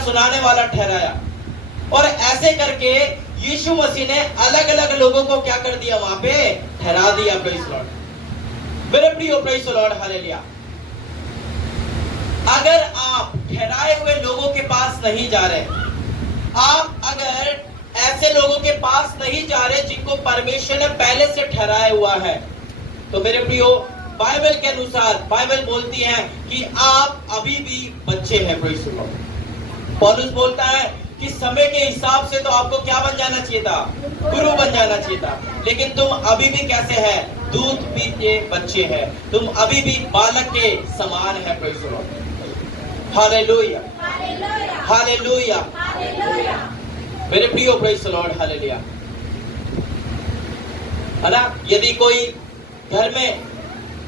सुनाने वाला ठहराया। और ऐसे करके यीशु मसीह ने अलग अलग लोगों को क्या कर दिया, वहां पे ठहरा दिया। Praise Lord. मेरे प्रियो, प्रेज़ लॉर्ड, हालेलुया। अगर आप ठहराए हुए लोगों के पास नहीं जा रहे, आप अगर ऐसे लोगों के पास नहीं जा रहे जिनको परमेश्वर ने पहले से ठहराया हुआ है, तो मेरे प्रियो, बाइबल के अनुसार बाइबल बोलती है कि आप अभी भी बच्चे हैं। Praise Lord. पौलुस बोलता है कि समय के हिसाब से तो आपको क्या बन जाना चाहिए था, गुरु बन जाना चाहिए था, लेकिन तुम अभी भी कैसे हैं, दूध पीते बच्चे हैं, तुम अभी भी बालक के समान है। Praise Lord. हालेलुया, हालेलुया, मेरे प्रियो, प्रेज़ लॉर्ड, हालेलुया। है ना, यदि कोई घर में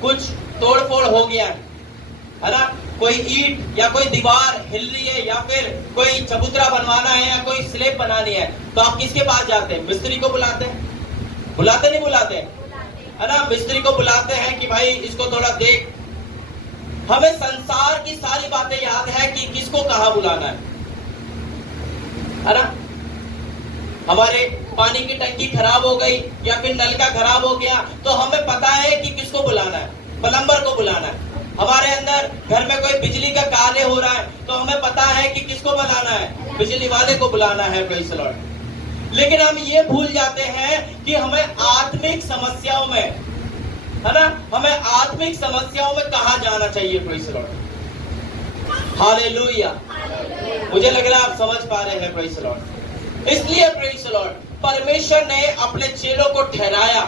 कुछ तोड़ फोड़ हो गया है ना, कोई ईंट या कोई दीवार हिल रही है, या फिर कोई चबूतरा बनवाना है या कोई स्लेब बनानी है, तो आप किसके पास जाते हैं? मिस्त्री को बुलाते हैं? बुलाते नहीं बुलाते? है ना, मिस्त्री को बुलाते हैं कि भाई इसको थोड़ा देख। हमें संसार की सारी बातें याद है कि किसको कहां बुलाना है ना। हमारे पानी की टंकी खराब हो गई या फिर नलका खराब हो गया तो हमें पता है कि किसको बुलाना है, प्लम्बर को बुलाना है। हमारे अंदर घर में कोई बिजली का कार्य हो रहा है तो हमें पता है कि किसको बुलाना है, बिजली वाले को बुलाना है। Praise Lord. लेकिन हम ये भूल जाते हैं कि हमें आत्मिक समस्याओं में, है ना, हमें आत्मिक समस्याओं में कहां जाना चाहिए। Praise Lord. हालेलुया। मुझे लग रहा है आप समझ पा रहे हैं। Praise Lord. इसलिए प्रेज़ लॉर्ड, परमेश्वर ने अपने चेलों को ठहराया,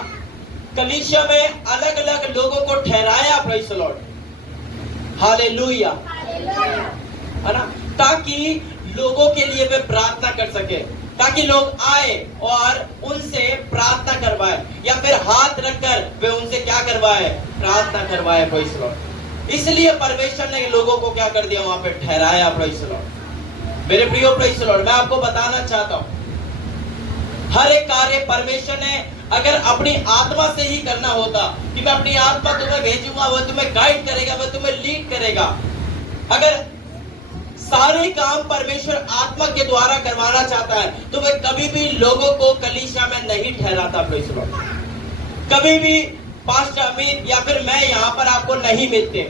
कलीसिया में अलग अलग लोगों को ठहराया। Praise Lord. हालेलुया, है ना, ताकि लोगों के लिए वे प्रार्थना कर सके, ताकि लोग आए और उनसे प्रार्थना करवाए, या फिर हाथ रखकर वे उनसे क्या करवाए, प्रार्थना करवाए। Praise Lord. इसलिए परमेश्वर ने लोगों को क्या कर दिया, वहां पे ठहराया। Praise Lord. मेरे प्रियो, प्रेज़ लॉर्ड, मैं आपको बताना चाहता हूं, हर एक कार्य परमेश्वर ने अगर अपनी आत्मा से ही करना होता कि मैं अपनी आत्मा तुम्हें भेजूंगा, वह तुम्हें गाइड करेगा, वह तुम्हें लीड करेगा। अगर सारे काम परमेश्वर आत्मा के द्वारा करवाना चाहता है तो वह कभी भी लोगों को कलीसिया में नहीं ठहराता। Praise Lord. कभी भी पास्टर अमित या फिर मैं यहाँ पर आपको नहीं मिलते,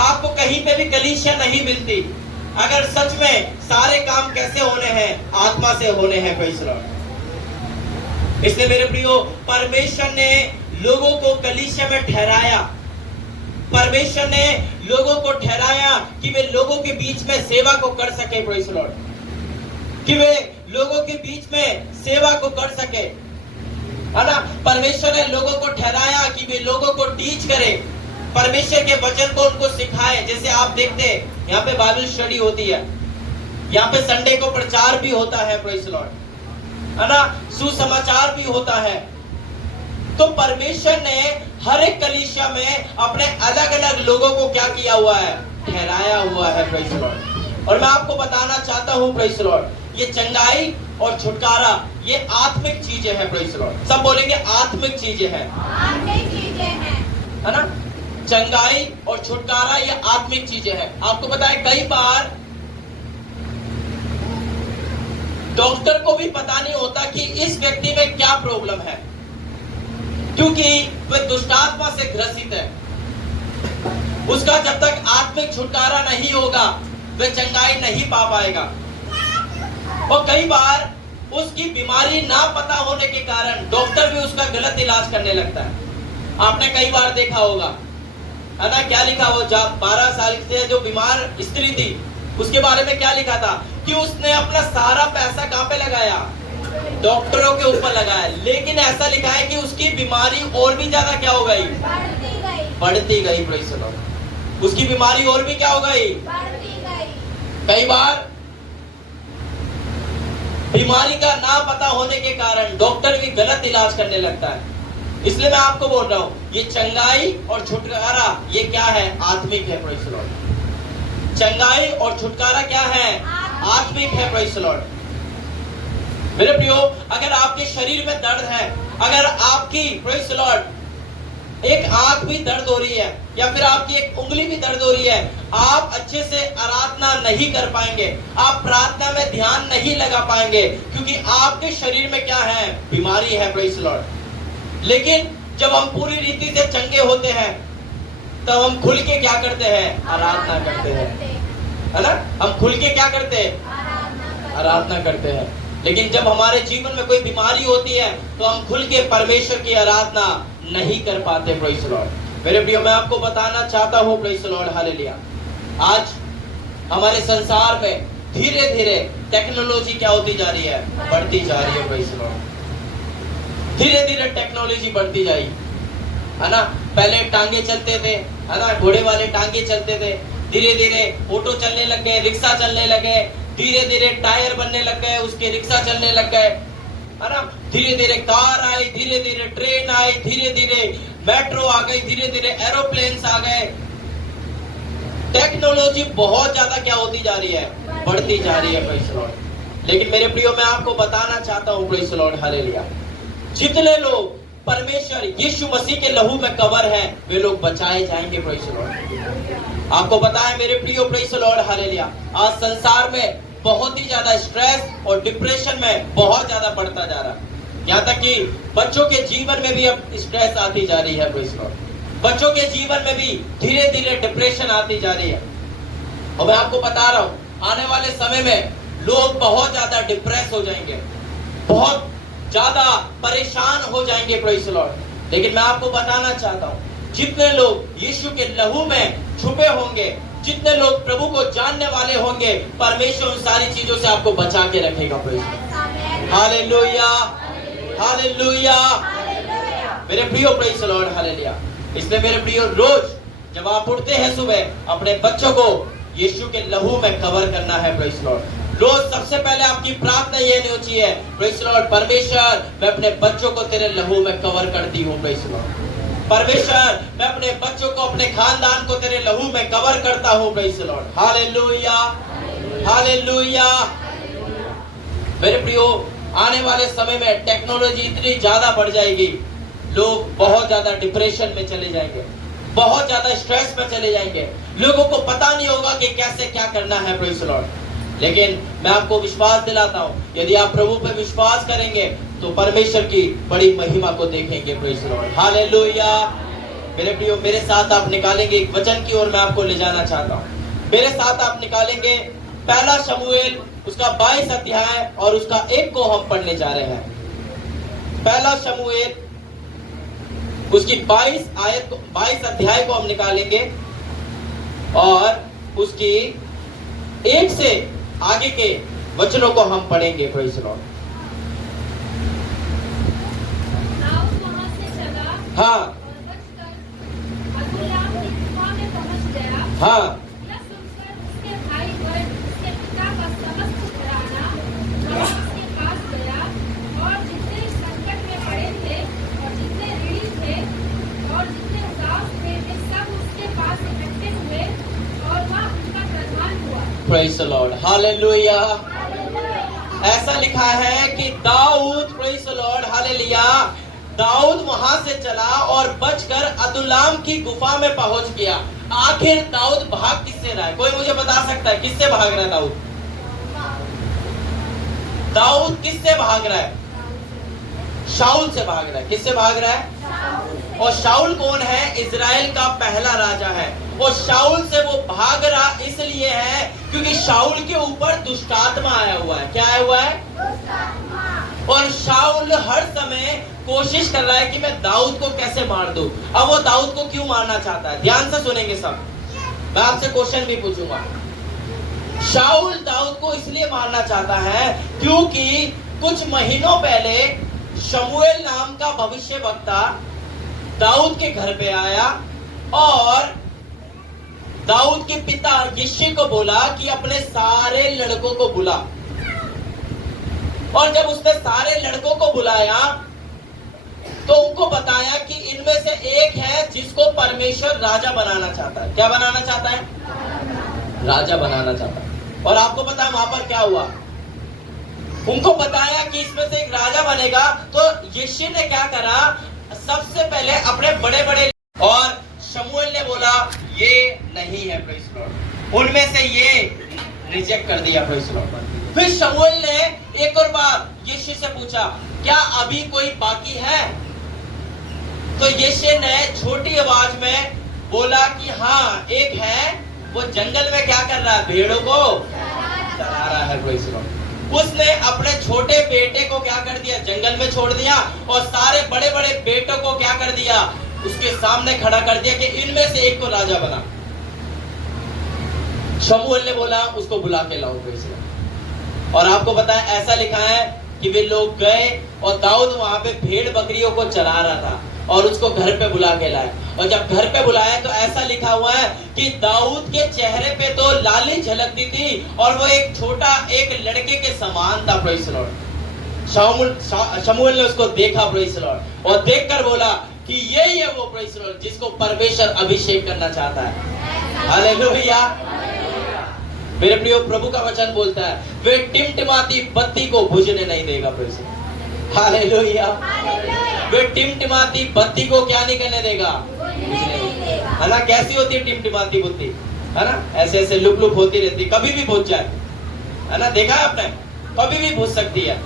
आपको कहीं पे भी कलीसिया नहीं मिलती अगर सच में सारे काम कैसे होने हैं, आत्मा से होने हैं। Praise Lord. इसलिए मेरे प्रियो, परमेश्वर ने लोगों को कलीसिया में ठहराया, परमेश्वर ने लोगों को ठहराया कि वे लोगों के बीच में सेवा को कर सके। Praise Lord. कि वे लोगों के बीच में सेवा को कर सके, है ना। परमेश्वर ने लोगों को ठहराया कि वे लोगों को टीच करे, परमेश्वर के वचन को उनको सिखाए। जैसे आप देखते हैं यहाँ पे बाइबल स्टडी होती है, यहाँ पे संडे को प्रचार भी होता है। प्रेज़ लॉर्ड, है ना, सुसमाचार भी होता है। तो परमेश्वर ने हर एक कलीसिया में अपने अलग अलग लोगों को क्या किया हुआ है, ठहराया हुआ है। Praise Lord. और मैं आपको बताना चाहता हूँ, प्रेज़ लॉर्ड, ये चंगाई और छुटकारा ये आत्मिक चीजें हैं। Praise Lord. सब बोलेंगे आत्मिक चीजें हैं, आत्मिक चीजें हैं, है ना। चंगाई और छुटकारा ये आत्मिक चीजें हैं। आपको पता है कई बार डॉक्टर को भी पता नहीं होता कि इस व्यक्ति में क्या प्रॉब्लम है, क्योंकि वह दुष्टात्मा से ग्रसित है। उसका जब तक आत्मिक छुटकारा नहीं होगा वह चंगाई नहीं पा पाएगा। और कई बार उसकी बीमारी ना पता होने के कारण डॉक्टर भी उसका गलत इलाज करने लगता है। आपने कई बार देखा होगा, है ना, क्या लिखा हो, 12 साल से जो बीमार स्त्री थी उसके बारे में क्या लिखा था कि उसने अपना सारा पैसा कहां पे लगाया, डॉक्टरों के ऊपर लगाया। लेकिन ऐसा लिखा है कि उसकी बीमारी और भी ज्यादा क्या हो गई, बढ़ती गई। Praise Lord. उसकी बीमारी और भी क्या हो गई, बढ़ती गई। कई बार बीमारी का ना पता होने के कारण डॉक्टर भी गलत इलाज करने लगता है। इसलिए मैं आपको बोल रहा हूं, ये चंगाई और छुटकारा ये क्या है, आत्मिक है। Praise Lord. चंगाई और छुटकारा क्या है, आत्मिक है। Praise Lord. मेरे प्रियो, अगर आपके शरीर में दर्द है, अगर आपकी, प्रेज़ लॉर्ड, एक आंख भी दर्द हो रही है या फिर आपकी एक उंगली भी दर्द हो रही है, आप अच्छे से आराधना नहीं कर पाएंगे, आप प्रार्थना में ध्यान नहीं लगा पाएंगे, क्योंकि आपके शरीर में क्या है, बीमारी है। Praise the Lord. लेकिन जब हम पूरी रीति से चंगे होते हैं तब हम खुल के क्या करते हैं, आराधना करते हैं, है ना। हम खुल के क्या करते हैं, आराधना करते हैं। लेकिन जब हमारे जीवन में कोई बीमारी होती है तो हम खुल के परमेश्वर की आराधना नहीं कर पाते। Praise the Lord. मेरे प्रियो, मैं आपको बताना चाहता हूँ, प्रेज़ द लॉर्ड, हालेलुया, आज हमारे संसार में धीरे धीरे टेक्नोलॉजी क्या होती जा रही है, बढ़ती जा रही है। Praise the Lord. धीरे धीरे टेक्नोलॉजी बढ़ती जाएगी, है ना। पहले टांगे चलते थे, है ना, घोड़े वाले टांगे चलते थे, धीरे धीरे ऑटो चलने लग गए, रिक्शा चलने लगे, धीरे धीरे टायर बनने लग गए, उसके रिक्शा चलने लग गए, है ना। धीरे धीरे कार आई, धीरे धीरे ट्रेन आई, धीरे धीरे मेट्रो आ गई, धीरे धीरे एरोप्लेन्स आ गए। टेक्नोलॉजी बहुत ज्यादा क्या होती जा रही है, बढ़ती जा रही है। Praise the Lord. लेकिन मेरे प्रियो, मैं आपको बताना चाहता हूँ, प्रेज़ द लॉर्ड, हालेलुया, जितने लोग परमेश्वर यीशु मसीह के लहू में कवर हैं, वे लोग बचाए जाएंगे। Praise the Lord. आपको पता है मेरे प्रियो, प्रेज़ द लॉर्ड, हालेलुया, आज संसार में बहुत ही ज्यादा स्ट्रेस और डिप्रेशन में बहुत ज्यादा बढ़ता जा रहा है। यहाँ तक कि बच्चों के जीवन में भी अब स्ट्रेस आती जा रही है। Praise the Lord. बच्चों के जीवन में भी धीरे धीरे डिप्रेशन आती जा रही है। और मैं आपको बता रहा हूँ, आने वाले समय में लोग बहुत ज्यादा डिप्रेस हो जाएंगे, बहुत ज्यादा परेशान हो जाएंगे। Praise the Lord. लेकिन मैं आपको बताना चाहता हूँ, जितने लोग यीशु के लहू में छुपे होंगे, जितने लोग प्रभु को जानने वाले होंगे, परमेश्वर उन सारी चीजों से आपको बचा के रखेगा। प्रेज़ हालेलुया, हालेलुया, मेरे प्रियो, प्रेज़ द लॉर्ड, हालेलुया। इसलिए मेरे प्रियो, रोज जब आप उठते हैं सुबह, अपने बच्चों को यीशु के लहू में कवर करना है। Praise the Lord. रोज सबसे पहले आपकी प्रार्थना ये नहीं होती है, प्रेज़ द लॉर्ड, परमेश्वर मैं अपने बच्चों को तेरे लहू में कवर करती हूँ। Praise the Lord. परमेश्वर मैं अपने बच्चों को, अपने खानदान को तेरे लहू में कवर करता हूँ। Praise the Lord. Hallelujah, hallelujah. मेरे प्रियो, आने वाले समय में टेक्नोलॉजी इतनी ज्यादा बढ़ जाएगी, लोग बहुत ज्यादा डिप्रेशन में चले जाएंगे, बहुत ज्यादा स्ट्रेस में चले जाएंगे, लोगों को पता नहीं होगा कि कैसे क्या करना है। Praise the Lord. लेकिन मैं आपको विश्वास दिलाता हूँ, यदि आप प्रभु पर विश्वास करेंगे तो परमेश्वर की बड़ी महिमा को देखेंगे। Praise the Lord. हालेलुया। मेरे प्रियो, मेरे साथ आप निकालेंगे एक वचन की ओर, मैं आपको ले जाना चाहता हूँ। मेरे साथ आप निकालेंगे पहला शमूएल उसका 22 अध्याय और उसका 1 को हम पढ़ने जा रहे हैं। पहला शमूएल उसकी 22 अध्याय को हम निकालेंगे और उसकी 1 से आगे के वचनों को हम पढ़ेंगे। Praise the Lord. हाँ, हाँ, प्रेज़ द लॉर्ड, हालेलुया। ऐसा लिखा है कि दाऊद, प्रेज़ द लॉर्ड, हालेलुया, दाऊद वहां से चला और बचकर अदुल्लाम की गुफा में पहुंच गया। आखिर दाऊद भाग किससे रहा है? कोई मुझे बता सकता है किससे भाग रहा है दाऊद? दाऊद किससे भाग रहा है? शाऊल से भाग रहा है। किससे भाग रहा है? और शाऊल कौन है? इजराइल का पहला राजा है। और शाऊल से वो भाग रहा इसलिए है क्योंकि शाऊल के ऊपर दुष्टात्मा आया हुआ है। क्या आया हुआ है? और शाऊल हर समय कोशिश कर रहा है कि मैं दाऊद को कैसे मार दूं। अब वो दाऊद को क्यों मारना चाहता है? ध्यान से सुनेंगे सब, मैं आपसे क्वेश्चन भी पूछूंगा। शाऊल दाऊद को इसलिए मारना चाहता है क्योंकि कुछ महीनों पहले शमूएल नाम का भविष्यवक्ता दाऊद के घर पे आया और दाऊद के पिता यिशै को बोला कि अपने सारे लड़कों को बुला। और जब उसने सारे लड़कों को बुलाया तो उनको बताया कि इनमें से एक है जिसको परमेश्वर राजा बनाना चाहता है। क्या बनाना चाहता है? राजा बनाना चाहता है। और आपको पता है वहां पर क्या हुआ? उनको बताया कि इसमें से एक राजा बनेगा। तो यिशै ने क्या करा? सबसे पहले अपने बड़े बड़े और शमूएल ने बोला ये नहीं है, प्रेज़ लॉर्ड। उनमें से ये रिजेक्ट कर दिया, प्रेज़ लॉर्ड। फिर शमूएल ने एक और बार यीशु से पूछा, क्या अभी कोई बाकी है? तो यीशु ने छोटी आवाज में बोला कि हाँ एक है, वो जंगल में क्या कर रहा है? भेड़ों को चरा रहा है, प्रेज़ लॉर्ड। उसने अपने छोटे बेटे को क्या कर दिया? जंगल में छोड़ दिया और सारे बड़े बड़े बेटों को क्या कर दिया? उसके सामने खड़ा कर दिया कि इनमें से एक को राजा बना। शमूएल ने बोला उसको बुला के लाओ, प्रेज़ लॉर्ड। और आपको पता है ऐसा लिखा है कि वे लोग गए और दाऊद वहां पे भेड़ बकरियों को चरा रहा था और उसको घर पे बुला के लाए। और जब घर पे बुलाया तो ऐसा लिखा हुआ है कि दाऊद के चेहरे पे तो लाली झलकती थी और वो एक छोटा एक लड़के के समान था, प्रेज़ लॉर्ड। शमूएल ने उसको देखा, प्रेज़ लॉर्ड, और देखकर बोला कि यही है वो, प्रेज़ लॉर्ड, जिसको परमेश्वर अभिषेक करना चाहता है। हालेलुया। मेरे प्रियो, प्रभु का वचन बोलता है वे टिमटिमाती बत्ती को बुझने नहीं देगा, प्रेज़ लॉर्ड। हालेलुया। वे टिमटिमाती बत्ती को क्या नहीं करने देगा? है ना? कैसी होती है टिमटिमाती बत्ती? है ना? ऐसे ऐसे लुक लुक होती रहती, कभी भी बुझ जाए, है ना? देखा है आपने? कभी भी बुझ सकती है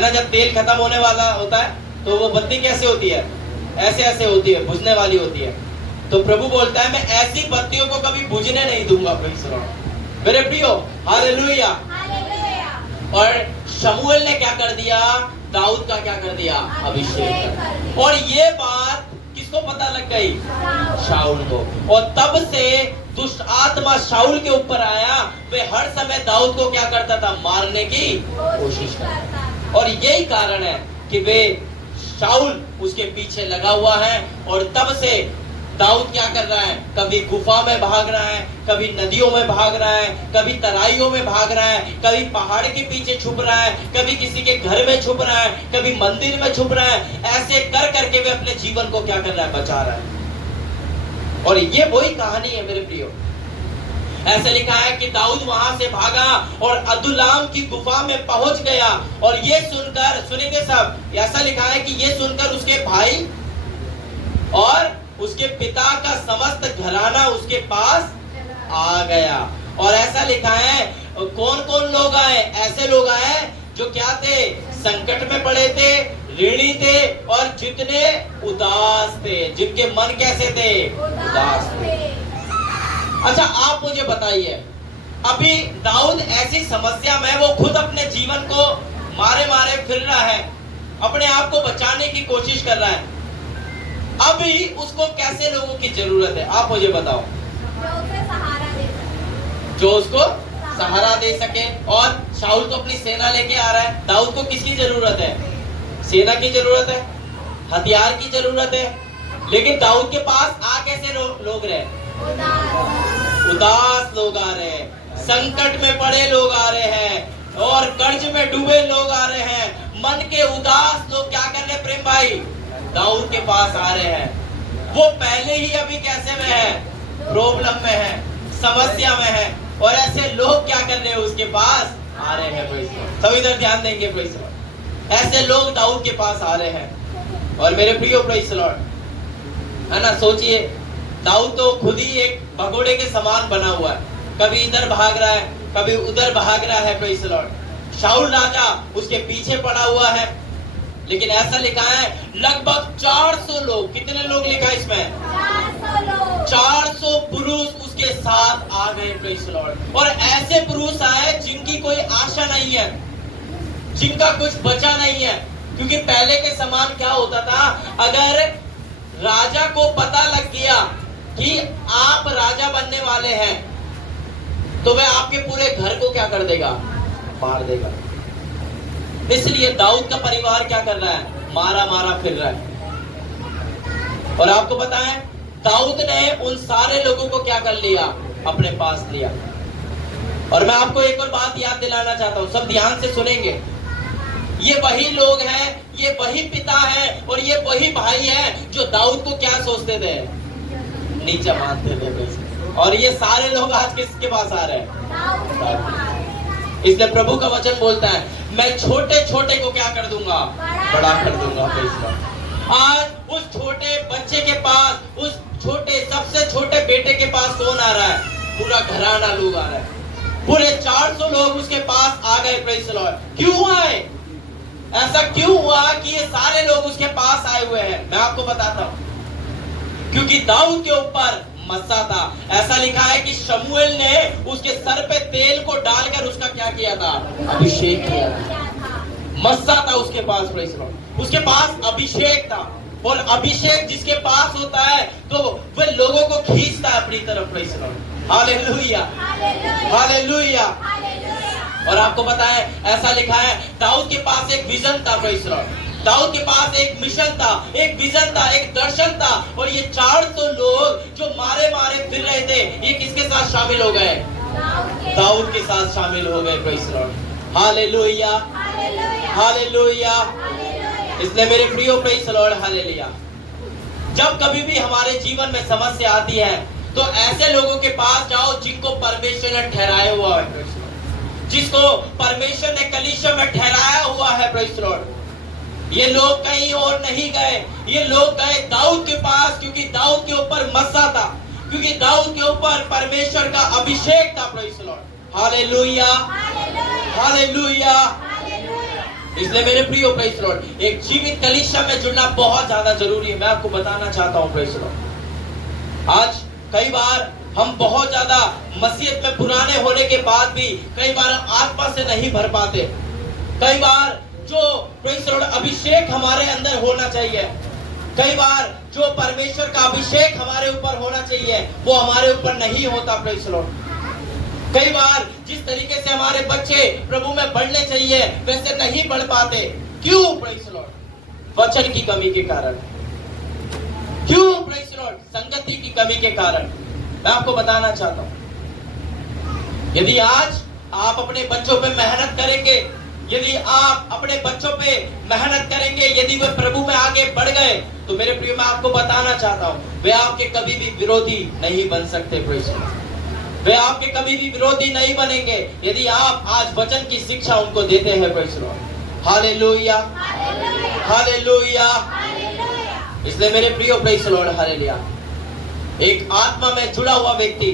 ना? जब तेल खत्म होने वाला होता है तो वो बत्ती कैसे होती है? ऐसे ऐसे होती है, बुझने वाली होती है। तो प्रभु बोलता है मैं ऐसी बत्तियों को कभी बुझने नहीं दूंगा, प्रेज़ लॉर्ड। मेरे प्रियो, हालेलुया। और शमूएल ने क्या कर दिया? दाऊद का क्या कर दिया? अभिषेक। और ये बात किसको पता लग गई? शाऊल को। और तब से दुष्ट आत्मा शाऊल के ऊपर आया। वे हर समय दाऊद को क्या करता था? मारने की कोशिश करता। और यही कारण है कि वे शाऊल उसके पीछे लगा हुआ है। और तब से दाऊद क्या कर रहा है? कभी गुफा में भाग रहा है, कभी नदियों में भाग रहा है, कभी तराइयों में भाग रहा है, कभी पहाड़ के पीछे छुप रहा है, कभी किसी के घर में छुप रहा है, कभी मंदिर में छुप रहा है। ऐसे कर करके वे अपने जीवन को क्या कर रहा है? बचा रहा है। और ये वही कहानी है मेरे प्रियो। ऐसे लिखा है कि दाऊद वहां से भागा और अदुल्लाम की गुफा में पहुंच गया। और ये सुनकर, सुनेंगे सब, ऐसा लिखा है कि ये सुनकर उसके भाई और उसके पिता का समस्त घराना उसके पास आ गया। और ऐसा लिखा है कौन कौन लोग आए? ऐसे लोग आए जो क्या थे? संकट में पड़े थे, ऋणी थे और जितने उदास थे, जिनके मन कैसे थे? उदास थे। अच्छा, आप मुझे बताइए, अभी दाऊद ऐसी समस्या में वो खुद अपने जीवन को मारे मारे फिर रहा है, अपने आप को बचाने की कोशिश कर रहा है। अभी उसको कैसे लोगों की जरूरत है? आप मुझे बताओ। जो उसको सहारा दे सके। और शाऊल तो अपनी सेना लेके आ रहा है। दाऊद को किसकी जरूरत है? सेना की जरूरत है, हथियार की जरूरत है। लेकिन दाऊद के पास आ कैसे लोग रहे? उदास लोग आ रहे हैं, संकट में पड़े लोग आ रहे हैं और कर्ज में डूबे लोग आ रहे हैं। मन के उदास लोग क्या कर रहे हैं? प्रेम भाई, दाऊद के पास आ रहे हैं। वो पहले ही अभी कैसे में है? प्रॉब्लम में है, समस्या में है। और ऐसे लोग क्या कर रहे हैं? उसके पास आ रहे हैं। सब इधर ध्यान देंगे। ऐसे लोग दाऊद के पास आ रहे हैं। और मेरे प्रियो, प्रेज़ लॉर्ड, है ना? सोचिए, दाऊद तो खुद ही एक भगोड़े के समान बना हुआ है, कभी इधर भाग रहा है, कभी उधर भाग रहा है, प्रेज़ लॉर्ड। शाऊल राजा उसके पीछे पड़ा हुआ है। लेकिन ऐसा लिखा है लगभग 400 लोग, कितने लोग लिखा है इसमें? 400 पुरुष उसके साथ आ गए, प्रेज़ लॉर्ड। और ऐसे पुरुष आए जिनकी कोई आशा नहीं है, जिनका कुछ बचा नहीं है। क्योंकि पहले के समान क्या होता था, अगर राजा को पता लग गया कि आप राजा बनने वाले हैं तो वह आपके पूरे घर को क्या कर देगा? मार देगा। इसलिए दाऊद का परिवार क्या कर रहा है? मारा मारा फिर रहा है। और आपको पता है दाऊद ने उन सारे लोगों को क्या कर लिया? अपने पास लिया। और मैं आपको एक और बात याद दिलाना चाहता हूं, सब ध्यान से सुनेंगे। ये वही लोग हैं, ये वही पिता है और ये वही भाई है जो दाऊद को क्या सोचते थे? नीचा मानते थे। और ये सारे लोग आज किसके पास आ रहे हैं? इसलिए प्रभु का वचन बोलता है मैं छोटे छोटे को क्या कर दूंगा? बड़ा कर दूंगा। आज उस छोटे बच्चे के पास, उस छोटे, सबसे छोटे बेटे के पास कौन आ रहा है? पूरा घराना लोग आ रहा है। पूरे 400 लोग उसके पास आ गए। Praise the Lord. क्यों आए? ऐसा क्यों हुआ कि ये सारे लोग उसके पास आए हुए हैं? मैं आपको बताता हूं। क्योंकि दाऊद के ऊपर मस्सा था। ऐसा लिखा है कि शमूएल ने उसके सर पे तेल को डालकर उसका क्या किया था? अभिषेक किया था। मस्सा था उसके पास। Praise the Lord. उसके पास अभिषेक था, और अभिषेक जिसके पास होता है तो वह लोगों को खींचता है अपनी तरफ। Praise the Lord. Hallelujah, hallelujah. और आपको पता है, ऐसा लिखा है दाऊद के पास एक विजन था। Praise the Lord. दाऊद के पास एक मिशन था, एक विजन था, एक दर्शन था। और ये 400 लोग जो मारे मारे फिर रहे थे, ये किसके साथ शामिल हो गए? दाऊद के साथ शामिल हो गए। Praise the Lord. Hallelujah, hallelujah. इसलिए मेरे प्रियो, प्रेज़ द लॉर्ड, हालेलुया। जब कभी भी हमारे जीवन में समस्या आती है तो ऐसे लोगों के पास जाओ जिनको परमेश्वर ने ठहराया हुआ है, जिसको परमेश्वर ने कलीसिया में ठहराया हुआ है। Praise the Lord. ये लोग कहीं और नहीं गए, ये लोग गए दाऊद के पास, क्योंकि दाऊद के ऊपर मस्सा था, क्योंकि दाऊद के ऊपर परमेश्वर का अभिषेक था। Praise the Lord. Hallelujah, hallelujah. इसलिए मेरे प्रियो, प्रेज़ द लॉर्ड, एक जीवित कलीसिया में जुड़ना बहुत ज्यादा जरूरी है। मैं आपको बताना चाहता हूं। Praise the Lord. आज कई बार हम बहुत ज्यादा मसीहत में पुराने होने के बाद भी कई बार हम आत्मा से नहीं भर पाते। कई बार जो प्रेज़ द लॉर्ड अभिषेक हमारे अंदर होना चाहिए, कई बार जो परमेश्वर का अभिषेक हमारे ऊपर होना चाहिए, वो हमारे ऊपर नहीं होता। Praise the lord. कई बार जिस तरीके से हमारे बच्चे प्रभु में बढ़ने चाहिए वैसे नहीं बढ़ पाते। क्यों? Praise the Lord. वचन की कमी के कारण। क्यों? Praise the Lord. संगति की कमी के कारण। मैं आपको बताना चाहता हूं, यदि आज आप अपने बच्चों पे मेहनत करेंगे, यदि आप अपने बच्चों पे मेहनत करेंगे, यदि वे प्रभु में आगे बढ़ गए, तो मेरे प्रिय, मैं आपको बताना चाहता हूं, वे आपके कभी भी विरोधी नहीं बन सकते। Praise the Lord. वे आपके कभी भी विरोधी नहीं बनेंगे यदि आप आज वचन की शिक्षा उनको देते हैं। Praise the Lord. Hallelujah, hallelujah. इसलिए मेरे प्रियो, प्रेज़ द लॉर्ड, हालेलुया, एक आत्मा में जुड़ा हुआ व्यक्ति,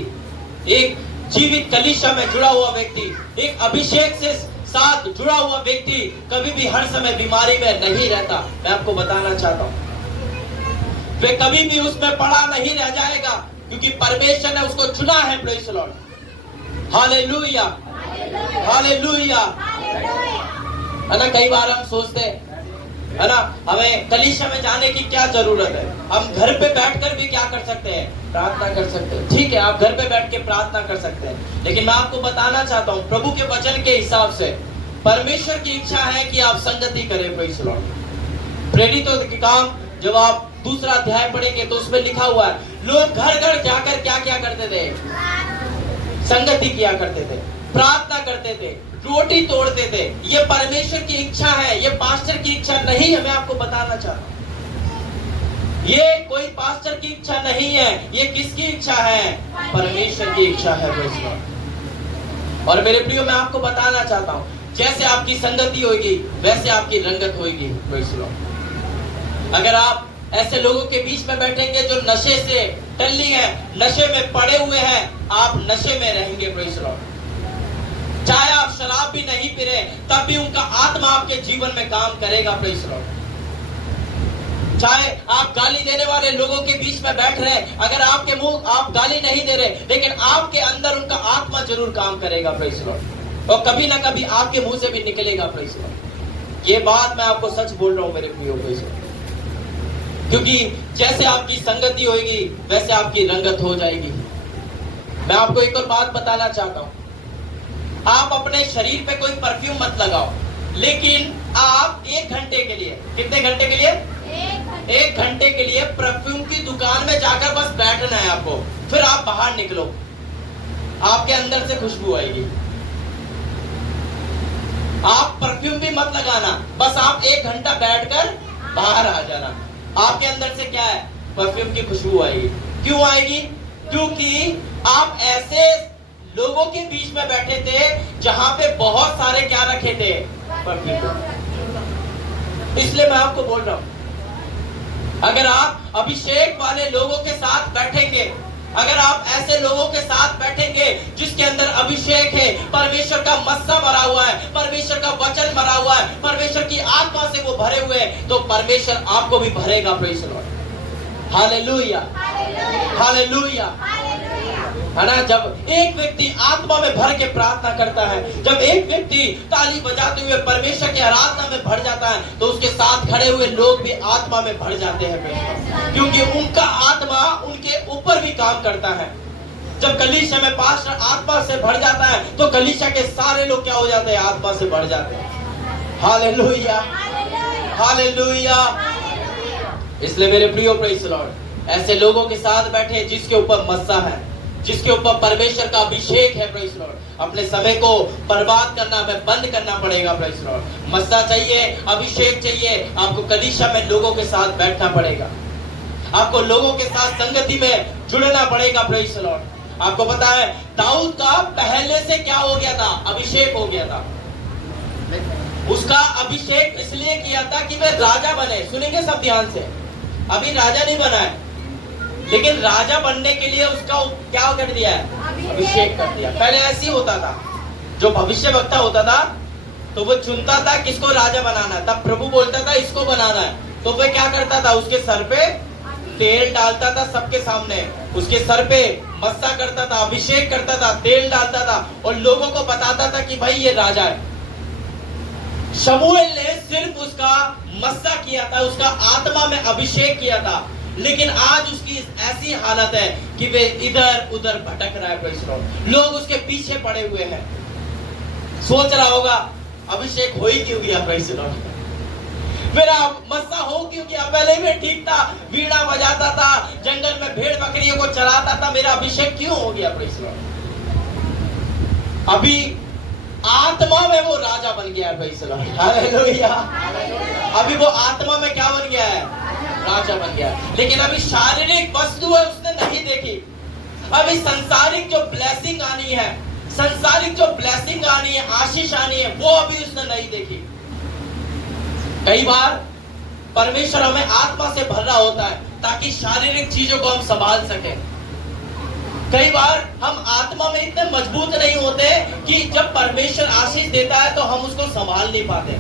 एक जीवित कलीसिया में जुड़ा हुआ व्यक्ति, एक अभिषेक से साथ जुड़ा हुआ व्यक्ति कभी भी हर समय बीमारी में नहीं रहता। मैं आपको बताना चाहता हूं, वे कभी भी उसमें पड़ा नहीं रह जाएगा, क्योंकि परमेश्वर ने उसको चुना है। Praise the Lord. Hallelujah, hallelujah. है ना, कई बार हम सोचते हैं, है ना, हमें कलीसिया में जाने की क्या जरूरत है? हम घर पे बैठकर भी क्या कर सकते हैं? प्रार्थना कर सकते हैं। ठीक है, आप घर पे बैठ के प्रार्थना कर सकते हैं, लेकिन मैं आपको बताना चाहता हूँ, प्रभु के वचन के हिसाब से परमेश्वर की इच्छा है कि आप संगति करें। Praise the Lord. प्रेरितों के काम जब आप दूसरा अध्याय पढ़ेंगे तो उसमें लिखा हुआ है, लोग घर घर जाकर क्या क्या करते थे? संगति किया करते थे, प्रार्थना करते थे, रोटी तोड़ते थे। ये परमेश्वर की इच्छा है, ये पास्टर की इच्छा नहीं है। मैं आपको बताना चाहता हूं, ये कोई पास्टर की इच्छा नहीं है। ये किसकी इच्छा है? परमेश्वर की इच्छा है। Praise the Lord. और मेरे प्रियो, मैं आपको बताना चाहता हूं, जैसे आपकी संगति होगी वैसे आपकी रंगत होगी। Praise the Lord. अगर आप ऐसे लोगों के बीच में बैठेंगे जो नशे से टल्ली है, नशे में पड़े हुए हैं, आप नशे में रहेंगे। Praise the Lord. चाहे आप शराब भी नहीं पी रहे, तब भी उनका आत्मा आपके जीवन में काम करेगा। Praise the Lord. चाहे आप गाली देने वाले लोगों के बीच में बैठ रहे, अगर आपके मुंह आप गाली नहीं दे रहे, लेकिन आपके अंदर उनका आत्मा जरूर काम करेगा। Praise the Lord. और कभी ना कभी आपके मुंह से भी निकलेगा। Praise the Lord. ये बात मैं आपको सच बोल रहा हूं मेरे प्रियो। Praise the Lord. क्योंकि जैसे आपकी संगति होगी वैसे आपकी रंगत हो जाएगी। मैं आपको एक और बात बताना चाहता हूं, आप अपने शरीर पे कोई परफ्यूम मत लगाओ, लेकिन आप 1 घंटे के लिए, कितने घंटे के लिए? 1 घंटे के लिए परफ्यूम की दुकान में जाकर बस बैठना है आपको, फिर आप बाहर निकलो, आपके अंदर से खुशबू आएगी। आप परफ्यूम भी मत लगाना, बस आप 1 घंटा बैठकर बाहर आ जाना, आपके अंदर से क्या है? परफ्यूम की खुशबू आएगी। क्यों आएगी? क्योंकि आप ऐसे लोगों के बीच में बैठे थे जहां पे बहुत सारे क्या रखे थे? परफ्यूम। इसलिए मैं आपको बोल रहा हूं, अगर आप अभिषेक वाले लोगों के साथ बैठेंगे, अगर आप ऐसे लोगों के साथ बैठेंगे जिसके अंदर अभिषेक है, परमेश्वर का मस्सा भरा हुआ है, परमेश्वर का वचन भरा हुआ है, परमेश्वर की आत्मा से वो भरे हुए हैं, तो परमेश्वर आपको भी भरेगा। Praise the Lord, hallelujah, hallelujah, है ना। जब एक व्यक्ति आत्मा में भर के प्रार्थना करता है, जब एक व्यक्ति ताली बजाते हुए परमेश्वर की आराधना में भर जाता है, तो उसके साथ खड़े हुए लोग भी आत्मा में भर जाते हैं, क्योंकि उनका आत्मा उनके ऊपर भी काम करता है। जब कलीसिया में पास्टर आत्मा से भर जाता है, तो कलीसिया के सारे लोग क्या हो जाते हैं? आत्मा से भर जाते हैं। Hallelujah, hallelujah. इसलिए मेरे प्रियो, प्रेज़ द लॉर्ड, ऐसे लोगों के साथ बैठे जिसके ऊपर मस्सा है, जिसके ऊपर परमेश्वर का अभिषेक है। प्रेज़ द लॉर्ड, अपने समय को बर्बाद करना में बंद करना पड़ेगा। प्रेज़ द लॉर्ड, मस्सा चाहिए, अभिषेक चाहिए, आपको कलीसिया में लोगों के साथ बैठना पड़ेगा, आपको लोगों के साथ संगति में जुड़ना पड़ेगा। प्रेज़ द लॉर्ड, आपको पता है दाऊद का पहले से क्या हो गया था? अभिषेक हो गया था। उसका अभिषेक इसलिए किया था कि वह राजा बने। सुनेंगे सब ध्यान से, अभी राजा नहीं बना है, लेकिन राजा बनने के लिए उसका क्या कर दिया है? अभिषेक कर दिया। पहले ऐसे ही होता था, जो भविष्यवक्ता होता था तो वो चुनता था किसको राजा बनाना है, तब प्रभु बोलता था इसको बनाना है, तो वह क्या करता था? उसके सर पे तेल डालता था, सबके सामने उसके सर पे मस्सा करता था, अभिषेक करता था, तेल डालता था और लोगों को बताता था कि भाई ये राजा है। शमूएल ने सिर्फ उसका मस्सा किया था, उसका आत्मा में अभिषेक किया था, लेकिन आज उसकी ऐसी हालत है कि वे इधर उधर भटक रहा है। प्रेज़ द लॉर्ड, लोग उसके पीछे पड़े हुए हैं। सोच रहा होगा अभिषेक हो ही क्यों गया? प्रेज़ द लॉर्ड, मेरा मस्सा हो क्यों गया? पहले में ठीक था, वीणा बजाता था, जंगल में भेड़ बकरियों को चराता था, मेरा अभिषेक क्यों हो गया? प्रेज़ द लॉर्ड, अभी आत्मा में वो राजा बन गया है। Praise the Lord, hallelujah. अभी वो आत्मा में क्या बन गया है? राजा बन गया। लेकिन अभी शारीरिक वस्तु है उसने नहीं देखी, अभी संसारिक जो ब्लेसिंग आनी है, संसारिक जो ब्लेसिंग आनी है, आशीष आनी है, वो अभी उसने नहीं देखी। कई बार परमेश्वर हमें आत्मा से भर रहा होता है ताकि शारीरिक चीजों को हम संभाल सके। कई बार हम आत्मा में इतने मजबूत नहीं होते कि जब परमेश्वर आशीष देता है तो हम उसको संभाल नहीं पाते।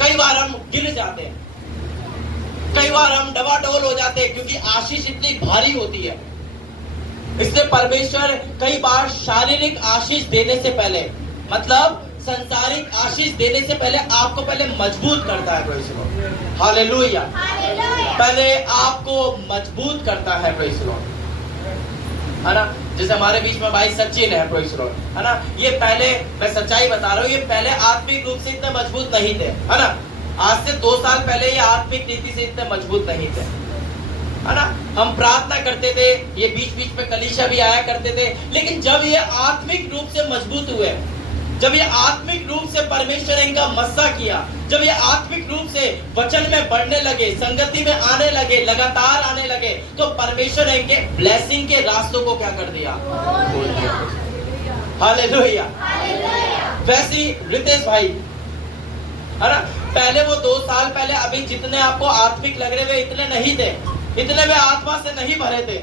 कई बार हम गिर जाते हैं, कई बार हम डबाडोल हो जाते हैं, क्योंकि आशीष इतनी भारी होती है। इसलिए परमेश्वर कई बार शारीरिक आशीष देने से पहले, मतलब संसारिक आशीष देने से पहले आपको पहले मजबूत करता है। Praise the Lord, hallelujah. पहले आपको मजबूत करता है। प्रेज़ द लॉर्ड, है ना। जैसे हमारे बीच में भाई सचिन है, प्रेज़ द लॉर्ड, है ना। ये पहले, मैं सच्चाई बता रहा हूँ, ये पहले आत्मिक रूप से इतने मजबूत नहीं थे, है ना। आज से 2 साल पहले ये आत्मिक नीति से इतने मजबूत नहीं थे, है ना। हम प्रार्थना करते थे, ये बीच बीच में कलीसिया भी आया करते थे, लेकिन जब ये आत्मिक रूप से मजबूत हुए, जब ये आत्मिक रूप से परमेश्वर ने इनका मस्सा किया, जब ये आत्मिक रूप से वचन में बढ़ने लगे, संगति में आने लगे, लगातार आने लगे, तो परमेश्वर ने इनके ब्लेसिंग के रास्तों को क्या कर दिया? खोल दिया। हालेलुया। वैसे ही रितेश भाई, है ना, पहले वो 2 साल पहले अभी जितने आपको आत्मिक लग रहे वे इतने नहीं थे, इतने वे आत्मा से नहीं भरे थे,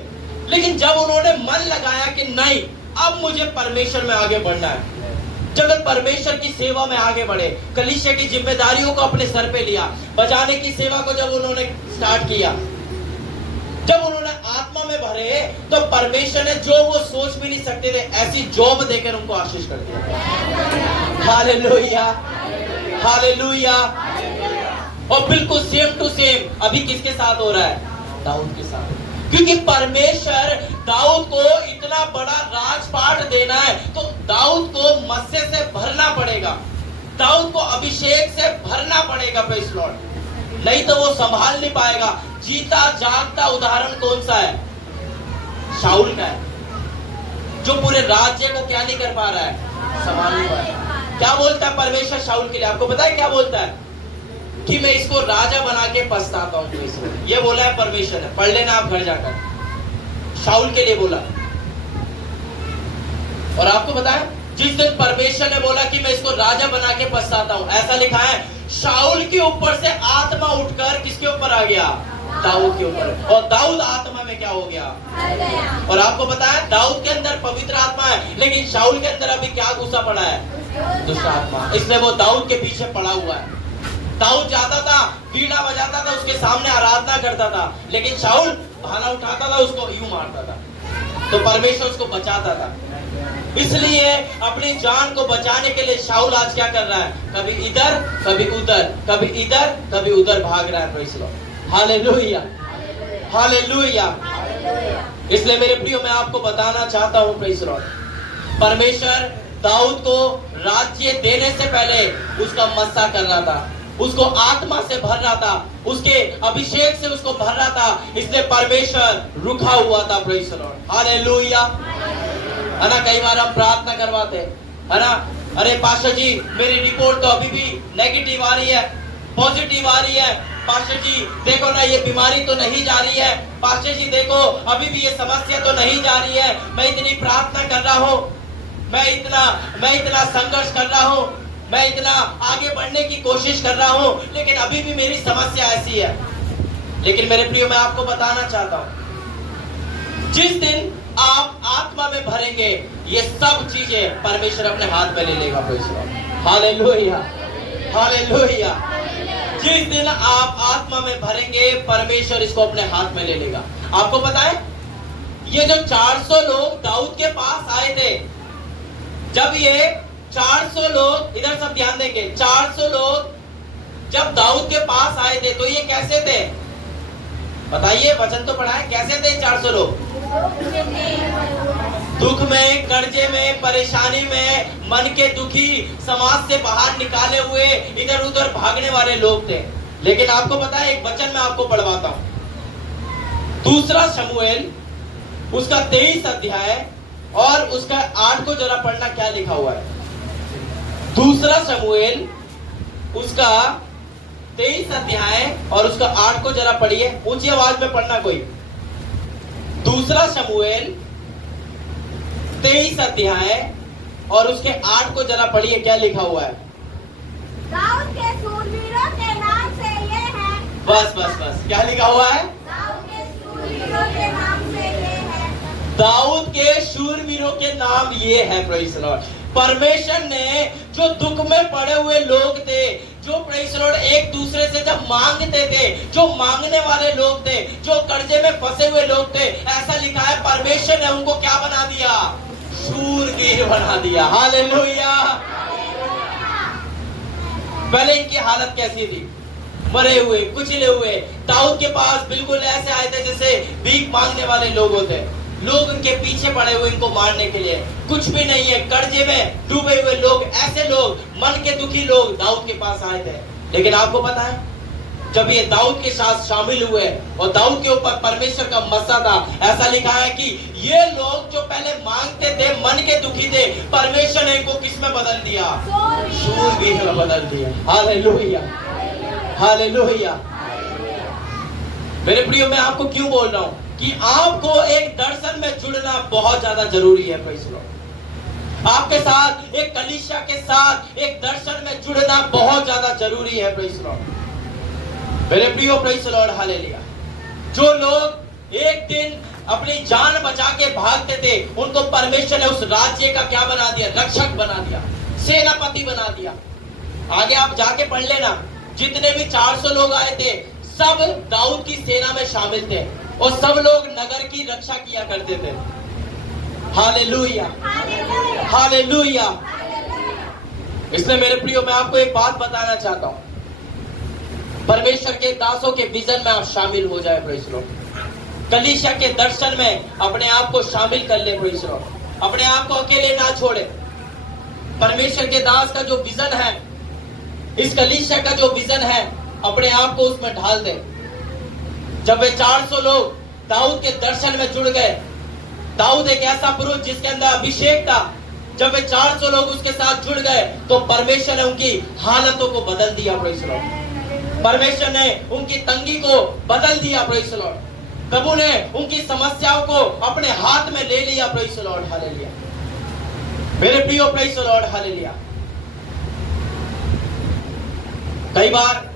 लेकिन जब उन्होंने मन लगाया कि नहीं अब मुझे परमेश्वर में आगे बढ़ना है, जब परमेश्वर की सेवा में आगे बढ़े, कलीसिया की जिम्मेदारियों को अपने सर पे लिया, बजाने की सेवा को जब उन्होंने स्टार्ट किया, जब उन्होंने आत्मा में भरे, तो परमेश्वर ने जो वो सोच भी नहीं सकते थे ऐसी जॉब देकर उनको आशीष कर दिया। Hallelujah, hallelujah. और बिल्कुल सेम टू सेम अभी किसके साथ हो रहा है? दाऊद के साथ। क्योंकि परमेश्वर दाऊद को इतना बड़ा राजपाट देना है, तो दाऊद को मस्से से भरना पड़ेगा, दाऊद को अभिषेक से भरना पड़ेगा। प्रेज़ द लॉर्ड, नहीं तो वो संभाल नहीं पाएगा। जीता जागता उदाहरण कौन सा है? शाऊल का है, जो पूरे राज्य को क्या नहीं कर पा रहा है? संभाल नहीं पा रहा है। क्या बोलता है परमेश्वर शाऊल के लिए? आपको पता है क्या बोलता है? कि मैं इसको राजा बना के पछताता हूं। तो इसको ये बोला है परमेश्वर ने, पढ़ लेना आप घर जाकर, शाऊल के लिए बोला। और आपको पता है जिस दिन परमेश्वर ने बोला कि मैं इसको राजा बना के पछताता हूं, ऐसा लिखा है शाऊल के ऊपर से आत्मा उठकर किसके ऊपर आ गया? दाऊद के ऊपर, और दाऊद आत्मा में क्या हो गया? और आपको पता है दाऊद के अंदर पवित्र आत्मा है, लेकिन शाऊल के अंदर अभी क्या घुसा पड़ा है? दुष्ट आत्मा। इसलिए वो दाऊद के पीछे पड़ा हुआ है। दाऊद जाता था, वीणा बजाता था, उसके सामने आराधना करता था, लेकिन शाऊल भाला उठाता था, उसको यूं मारता था, तो परमेश्वर उसको बचाता था। इसलिए अपनी जान को बचाने के लिए शाऊल आज क्या कर रहा है? कभी इधर कभी उधर, कभी इधर कभी उधर भाग रहा है। Praise the Lord, hallelujah, hallelujah. इसलिए मेरे प्रियो मैं आपको बताना चाहता हूं, प्रेज़ द लॉर्ड, परमेश्वर दाऊद को राज्य देने से पहले उसका मस्सा कर रहा था, उसको आत्मा से भर रहा था, उसके अभिषेक से उसको भर रहा था। इसलिए परमेश्वर रुका हुआ था। Praise the Lord, hallelujah. है ना, कई बार हम प्रार्थना करवाते है ना, अरे पास्टर जी मेरी रिपोर्ट तो अभी भी नेगेटिव आ रही है, पॉजिटिव आ रही है। पास्टर जी देखो ना, ये बीमारी तो नहीं जा रही है। पास्टर जी देखो अभी भी ये समस्या तो नहीं जा रही है। मैं इतनी प्रार्थना कर रहा हूँ, मैं इतना संघर्ष कर रहा हूँ, मैं इतना आगे बढ़ने की कोशिश कर रहा हूँ, लेकिन अभी भी मेरी समस्या ऐसी है। लेकिन मेरे प्रियो मैं आपको बताना चाहता हूँ, जिस दिन आप आत्मा में भरेंगे, ये सब चीजें परमेश्वर अपने हाथ में ले लेगा। Hallelujah, hallelujah. जिस दिन आप आत्मा में भरेंगे, परमेश्वर इसको अपने हाथ में ले लेगा। आपको पता है ये जो 400 लोग दाऊद के पास आए थे, जब ये 400 लोग, इधर सब ध्यान देंगे, 400 लोग जब दाऊद के पास आए थे तो ये कैसे थे? बताइए, वचन तो पढ़ा है, कैसे थे 400 लोग? दुख में, कर्जे में, परेशानी में, मन के दुखी, समाज से बाहर निकाले हुए, इधर उधर भागने वाले लोग थे। लेकिन आपको पता है, एक वचन मैं आपको पढ़वाता हूं, दूसरा शमूएल उसका 23 अध्याय और उसका 8 को जरा पढ़ना, क्या लिखा हुआ है। दूसरा शमूएल उसका 23 अध्याय और उसका 8 को जरा पढ़िए, ऊंची आवाज में पढ़ना कोई। दूसरा शमूएल 23 अध्याय और उसके 8 को जरा पढ़िए, क्या लिखा हुआ है। दाऊद के शूरवीरों के नाम से ये है। बस बस बस, क्या लिखा हुआ है? दाऊद के शूरवीरों के नाम से ये है। दाऊद के शूरवीरों के नाम ये है। Praise the Lord. परमेश्वर ने जो दुख में पड़े हुए लोग थे, जो प्रेज़ द लॉर्ड एक दूसरे से जब मांगते थे, जो मांगने वाले लोग थे, जो कर्जे में फंसे हुए लोग थे, ऐसा लिखा है परमेश्वर ने उनको क्या बना दिया? शूरवीर बना दिया। हालेलुया। पहले इनकी हालत कैसी थी? मरे हुए, कुचले हुए। दाऊद के पास बिल्कुल ऐसे आए थे जैसे भीख मांगने वाले लोग होते। लोग उनके पीछे पड़े हुए इनको मारने के लिए, कुछ भी नहीं है, कर्जे में डूबे हुए लोग, ऐसे लोग, मन के दुखी लोग दाऊद के पास आए थे। लेकिन आपको पता है, जब ये दाऊद के साथ शामिल हुए और दाऊद के ऊपर परमेश्वर का मस्सा था, ऐसा लिखा है कि ये लोग जो पहले मांगते थे, मन के दुखी थे, परमेश्वर ने इनको किस में बदल दिया? शूरवीर में बदल दिया। Hallelujah, hallelujah. मेरे प्रियो, मैं आपको क्यों बोल रहा हूं कि आपको एक दर्शन में जुड़ना बहुत ज्यादा जरूरी है। Praise the Lord. आपके साथ एक कलीसिया के साथ एक दर्शन में जुड़ना बहुत ज्यादा जरूरी है। Praise the Lord. मेरे प्रियो, प्रेज़ द लॉर्ड, हालेलुया। जो लोग एक दिन अपनी जान बचा के भागते थे, उनको परमेश्वर ने उस राज्य का क्या बना दिया? रक्षक बना दिया, सेनापति बना दिया। आगे आप जाके पढ़ लेना, जितने भी 400 लोग आए थे, सब दाऊद की सेना में शामिल थे और सब लोग नगर की रक्षा किया करते थे। Hallelujah, hallelujah. इसलिए मेरे प्रियो, मैं आपको एक बात बताना चाहता हूं, परमेश्वर के दासों के विजन में आप शामिल हो जाए। Praise the Lord. कलीसिया के दर्शन में अपने आप को शामिल कर ले। Praise the Lord. अपने आप को अकेले ना छोड़े। परमेश्वर के दास का जो विजन है, इस कलीसिया का जो विजन है, अपने आप को उसमें ढाल दे। जब वे 400 लोग दाऊद के दर्शन में जुड़ गए, दाऊद एक ऐसा पुरुष जिसके अंदर अभिषेक था, जब वे 400 लोग उसके साथ जुड़ गए तो परमेश्वर ने उनकी हालतों को बदल दिया। Praise the Lord. परमेश्वर ने उनकी तंगी को बदल दिया। Praise the Lord. प्रभु ने उनकी समस्याओं को अपने हाथ में ले लिया। Praise the Lord, hallelujah. मेरे प्रियो, प्रेज़ द लॉर्ड, हालेलुया। कई बार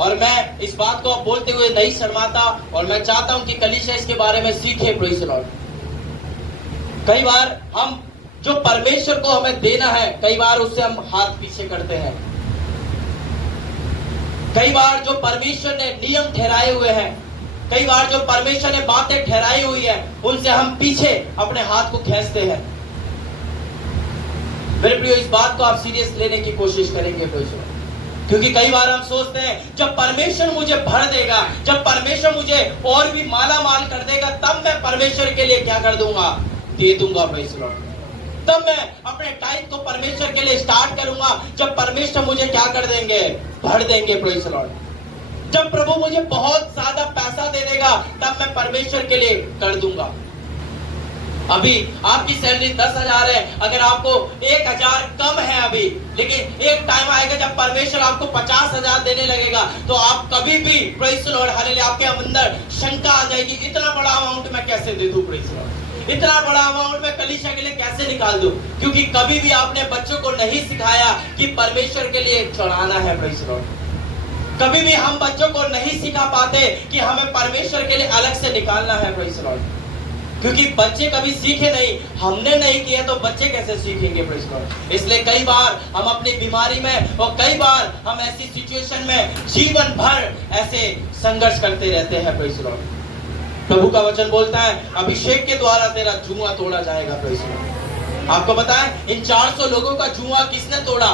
और मैं इस बात को अब बोलते हुए नहीं शर्माता और मैं चाहता हूं कि कलीसिया इसके बारे में सीखे। Praise the lord. कई बार हम जो परमेश्वर को हमें देना है, कई बार उससे हम हाथ पीछे करते हैं। कई बार जो परमेश्वर ने नियम ठहराए हुए हैं, कई बार जो परमेश्वर ने बातें ठहराई हुई है, उनसे हम पीछे अपने हाथ को खींचते हैं। मेरे प्रियो, इस बात को आप सीरियस लेने की कोशिश करेंगे क्योंकि कई बार हम सोचते हैं जब परमेश्वर मुझे भर देगा, जब परमेश्वर मुझे और भी माला माल कर देगा, तब मैं परमेश्वर के लिए क्या कर दूंगा, दे दूंगा। Praise the Lord. तब मैं अपने टाइम को परमेश्वर के लिए स्टार्ट करूंगा जब परमेश्वर मुझे क्या कर देंगे, भर देंगे। Praise the Lord. जब प्रभु मुझे बहुत ज्यादा पैसा दे देगा, तब मैं परमेश्वर के लिए कर दूंगा। अभी आपकी सैलरी 10,000 है, अगर आपको 1,000 कम है अभी, लेकिन एक टाइम आएगा जब परमेश्वर आपको 50,000 देने लगेगा, तो आप कभी भी, प्रेज़ द लॉर्ड, हालेलुया, आपके अंदर शंका आ जाएगी, इतना बड़ा अमाउंट मैं कैसे दे दूं, प्रेज़ द लॉर्ड, इतना बड़ा अमाउंट मैं कलीसिया के लिए कैसे निकाल दूं, क्योंकि कभी भी आपने बच्चों को नहीं सिखाया कि परमेश्वर के लिए चढ़ाना है। Praise the Lord. कभी भी हम बच्चों को नहीं सिखा पाते कि हमें परमेश्वर के लिए अलग से निकालना है। Praise the Lord. क्योंकि बच्चे कभी सीखे नहीं, हमने नहीं किया तो बच्चे कैसे सीखेंगे। Praise the Lord. इसलिए कई बार हम अपनी बीमारी में और कई बार हम ऐसी सिचुएशन में जीवन भर ऐसे संघर्ष करते रहते हैं। Praise the Lord. प्रभु का वचन बोलता है, अभिषेक के द्वारा तेरा जुआ तोड़ा जाएगा। Praise the Lord. आपको पता है इन 400 लोगों का जुआ किसने तोड़ा?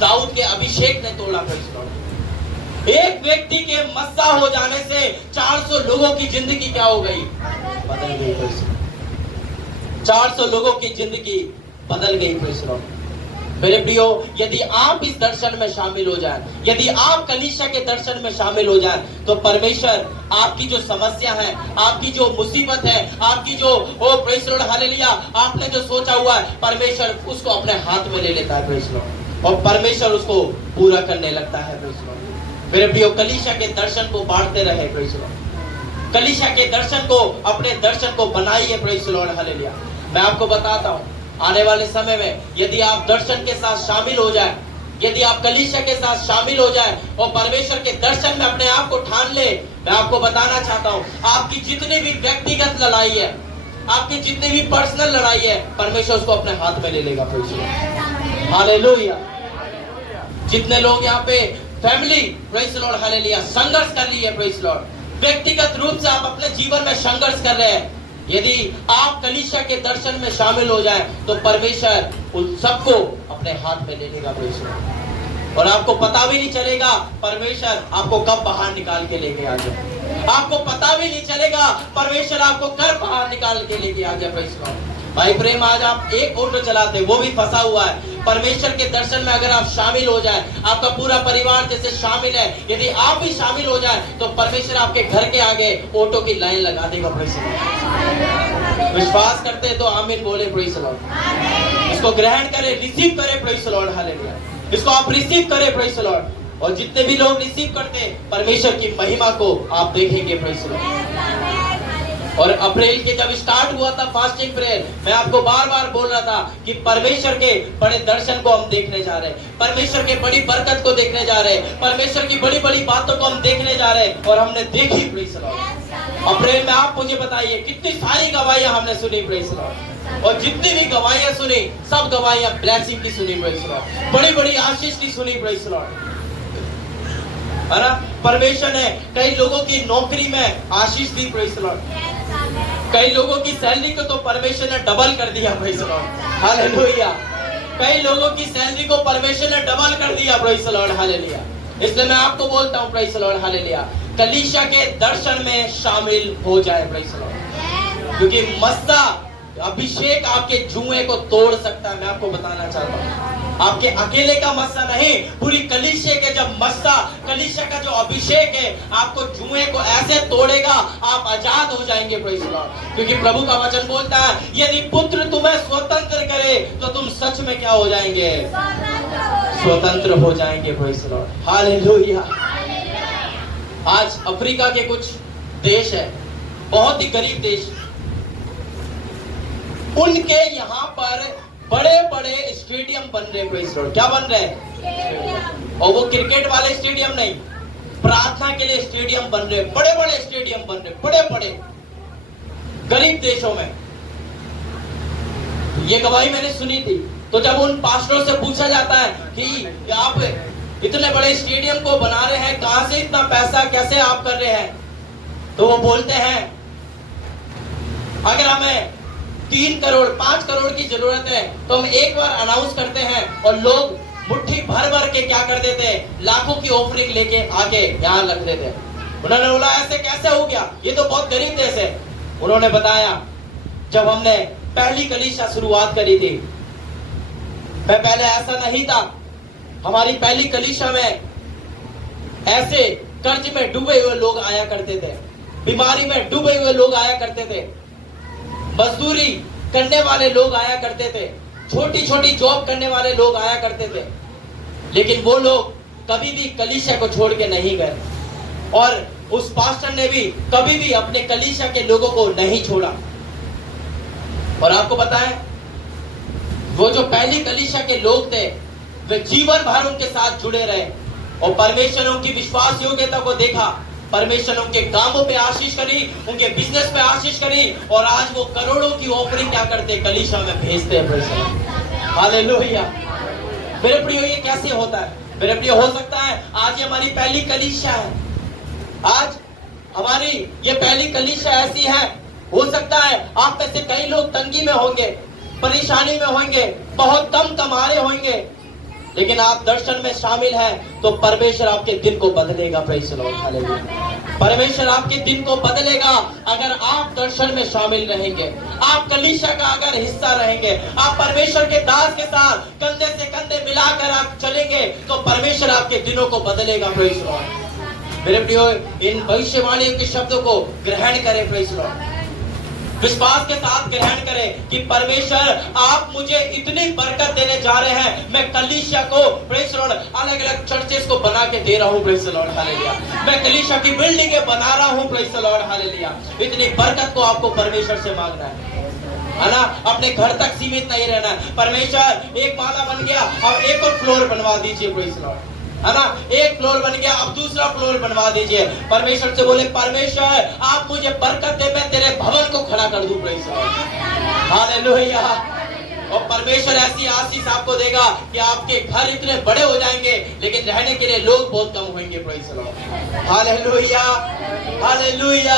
दाऊद के अभिषेक ने तोड़ा। Praise the Lord. एक व्यक्ति के मस्सा हो जाने से 400 लोगों की जिंदगी क्या हो गई? बदल गई। 400 लोगों की जिंदगी बदल गई। Praise the Lord. मेरे प्रियो, यदि आप इस दर्शन में शामिल हो जाएं, यदि आप कलीसिया के दर्शन में शामिल हो जाएं, तो परमेश्वर आपकी जो समस्या है, आपकी जो मुसीबत है, आपकी जो प्रेज़ द लॉर्ड, हालेलुया, आपने जो सोचा हुआ है, परमेश्वर उसको अपने हाथ में ले लेता है। Praise the Lord. और परमेश्वर उसको पूरा करने लगता है। Praise the Lord. मेरे प्रियो, कलीसिया के दर्शन को बांटते रहे। Praise the Lord. कलीसिया के दर्शन को, अपने दर्शन को बनाइए। Praise the Lord, hallelujah. मैं आपको बताता हूं, आने वाले समय में यदि आप दर्शन के साथ शामिल हो जाए, यदि आप कलीसिया के साथ शामिल हो जाए और परमेश्वर के दर्शन में अपने आप को ठान ले, मैं आपको बताना चाहता हूं, आपकी जितनी भी व्यक्तिगत लड़ाई है, आपकी जितनी भी पर्सनल लड़ाई है, परमेश्वर उसको अपने हाथ में ले लेगा। Praise the Lord, hallelujah. जितने लोग यहाँ पे family, praise the Lord, hallelujah, संघर्ष कर रही है, प्रेज़ द लॉर्ड, व्यक्तिगत रूप से आप अपने जीवन में संघर्ष कर रहे हैं, यदि आप कलीसिया के दर्शन में शामिल हो जाएं, तो परमेश्वर उन सबको अपने हाथ में ले लेगा। Praise the Lord. और आपको पता भी नहीं चलेगा परमेश्वर आपको कब बाहर निकाल के लेके आ गया। आपको पता भी नहीं चलेगा परमेश्वर आपको कब बाहर निकाल के लेके आ गया। Praise the Lord. भाई प्रेम, आज आप एक ऑटो चलाते, वो भी फंसा हुआ है। परमेश्वर के दर्शन में अगर आप शामिल हो जाए, आपका पूरा परिवार जैसे शामिल है, यदि आप भी शामिल हो जाए, तो परमेश्वर आपके घर के आगे ऑटो की लाइन लगा देगा। Praise the Lord. विश्वास करते हैं तो आमीन बोले। Praise the Lord. इसको ग्रहण करें, रिसीव करें। Praise the Lord, hallelujah. इसको आप रिसीव करें। Praise the Lord. और जितने भी लोग रिसीव करते हैं, परमेश्वर की महिमा को आप देखेंगे। Praise the Lord. और अप्रैल के जब स्टार्ट हुआ था फास्टिंग प्रेयर, मैं आपको बार बार बोल रहा था कि परमेश्वर के बड़े दर्शन को हम देखने जा रहे हैं, परमेश्वर के बड़ी बरकत को देखने जा रहे हैं, परमेश्वर की बड़ी बड़ी बातों को हम देखने जा रहे हैं। और हमने देखी। Praise the Lord. अप्रैल में आप मुझे बताइए कितनी सारी गवाहियां हमने सुनी। Praise the Lord. और जितनी भी गवाहियां सुनी, सब गवाहियां ब्लेसिंग की सुनी। Praise the Lord. बड़ी बड़ी आशीष की सुनी। प्रेज़ द लॉर्ड, है ना। परमेश्वर ने कई लोगों की नौकरी में आशीष दी। Praise the lord. कई लोगों की सैलरी को तो परमेश्वर ने डबल कर दिया। Praise the Lord, hallelujah. कई लोगों की सैलरी को परमेश्वर ने डबल कर दिया। Praise the Lord, hallelujah. इसलिए मैं आपको बोलता हूँ, प्रेज़ द लॉर्ड, हालेलुया, कलीसिया के दर्शन में शामिल हो जाए। Praise the Lord. क्योंकि मस्सा अभिषेक आपके जुए को तोड़ सकता है। मैं आपको बताना चाहता हूँ, आपके अकेले का मस्सा नहीं, पूरी कलीसिया के जब मस्सा, कलीसिया का जो अभिषेक है, आपको जुए को ऐसे तोड़ेगा, आप आजाद हो जाएंगे। Praise the Lord. क्योंकि प्रभु का वचन बोलता है, यदि पुत्र तुम्हें स्वतंत्र करे, तो तुम सच में क्या हो जाएंगे? स्वतंत्र हो जाएंगे। Praise the Lord, hallelujah. आज अफ्रीका के कुछ देश है, बहुत ही गरीब देश, उनके यहाँ पर बड़े बड़े स्टेडियम बन रहे। Praise the Lord. क्या बन रहे हैं? और वो क्रिकेट वाले स्टेडियम नहीं, प्रार्थना के लिए स्टेडियम बन रहे, बड़े बड़े स्टेडियम बन रहे, बड़े बड़े गरीब देशों में। ये गवाही मैंने सुनी थी। तो जब उन पास्टरों से पूछा जाता है कि आप इतने बड़े स्टेडियम को बना रहे हैं, कहां से इतना पैसा कैसे आप कर रहे हैं, तो वो बोलते हैं अगर हमें 3 करोड़ 5 करोड़ की जरूरत है तो हम एक बार अनाउंस करते हैं और लोग मुट्ठी भर भर के क्या कर देते, लाखों की ऑफरिंग लेके आके यहाँ रख देते। उन्होंने बोला ऐसे कैसे हो गया, ये तो बहुत गरीब देश है। उन्होंने बताया जब हमने पहली कलीसिया शुरुआत करी थी, मैं पहले ऐसा नहीं था। हमारी पहली कलीसिया में ऐसे कर्ज में डूबे हुए लोग आया करते थे, बीमारी में डूबे हुए लोग आया करते थे, मजदूरी करने वाले लोग आया करते थे, छोटी छोटी जॉब करने वाले लोग आया करते थे। लेकिन वो लोग कभी भी कलीसिया को छोड़ के नहीं गए और उस पास्टर ने भी कभी भी अपने कलीसिया के लोगों को नहीं छोड़ा। और आपको पता है वो जो पहली कलीसिया के लोग थे वे जीवन भर उनके साथ जुड़े रहे और परमेश्वर ने उनकी विश्वास योग्यता को देखा। परमेश्वर ने उनके कामों पे आशीष करी, उनके बिजनेस पे आशीष करी और आज वो करोड़ों की ऑफरिंग क्या करते, कलीसिया में भेजते हैं। हालेलुया। मेरे प्रियो ये कैसे होता है? मेरे प्रियो हो सकता है आज ये हमारी पहली कलीसिया है, आज हमारी ये पहली कलीसिया ऐसी है। हो सकता है आप में से कई लोग तंगी में होंगे, परेशानी में होंगे, बहुत कम कमा रहे होंगे, लेकिन आप दर्शन में शामिल हैं तो परमेश्वर आपके दिन को बदलेगा। Praise the Lord, hallelujah. परमेश्वर आपके दिन को बदलेगा अगर आप दर्शन में शामिल रहेंगे, आप कलीसिया का अगर हिस्सा रहेंगे, आप परमेश्वर के दास के साथ कंधे से कंधे मिलाकर आप चलेंगे तो परमेश्वर आपके दिनों को बदलेगा। Praise the Lord. मेरे प्रियो इन भविष्यवाणियों के शब्दों को ग्रहण करें, प्रेज़ द लॉर्ड, विश्वास के साथ ग्रहण करें कि परमेश्वर आप मुझे इतनी बरकत देने जा रहे हैं। मैं कलीसिया को प्रेज़ द लॉर्ड अलग अलग चर्चेस को बना के दे रहा हूं, प्रेज़ द लॉर्ड, हालेलुया। मैं कलीसिया की बिल्डिंगें बना रहा हूं, प्रेज़ द लॉर्ड, हालेलुया। इतनी बरकत को आपको परमेश्वर से मांगना है ना। अपने घर तक सीमित नहीं रहना है। परमेश्वर एक माला बन गया, अब एक और फ्लोर बनवा दीजिए, प्रेज़ द लॉर्ड, है ना। एक फ्लोर बन गया, अब दूसरा फ्लोर बनवा दीजिए। परमेश्वर से बोले परमेश्वर आप मुझे बरकत दे, मैं तेरे भवन को खड़ा कर दूं, प्रेज़ द लॉर्ड, हालेलुया। और परमेश्वर ऐसी आशीष आपको देगा कि आपके घर इतने बड़े हो जाएंगे लेकिन रहने के लिए लोग बहुत कम होंगे, praise the Lord, hallelujah, hallelujah.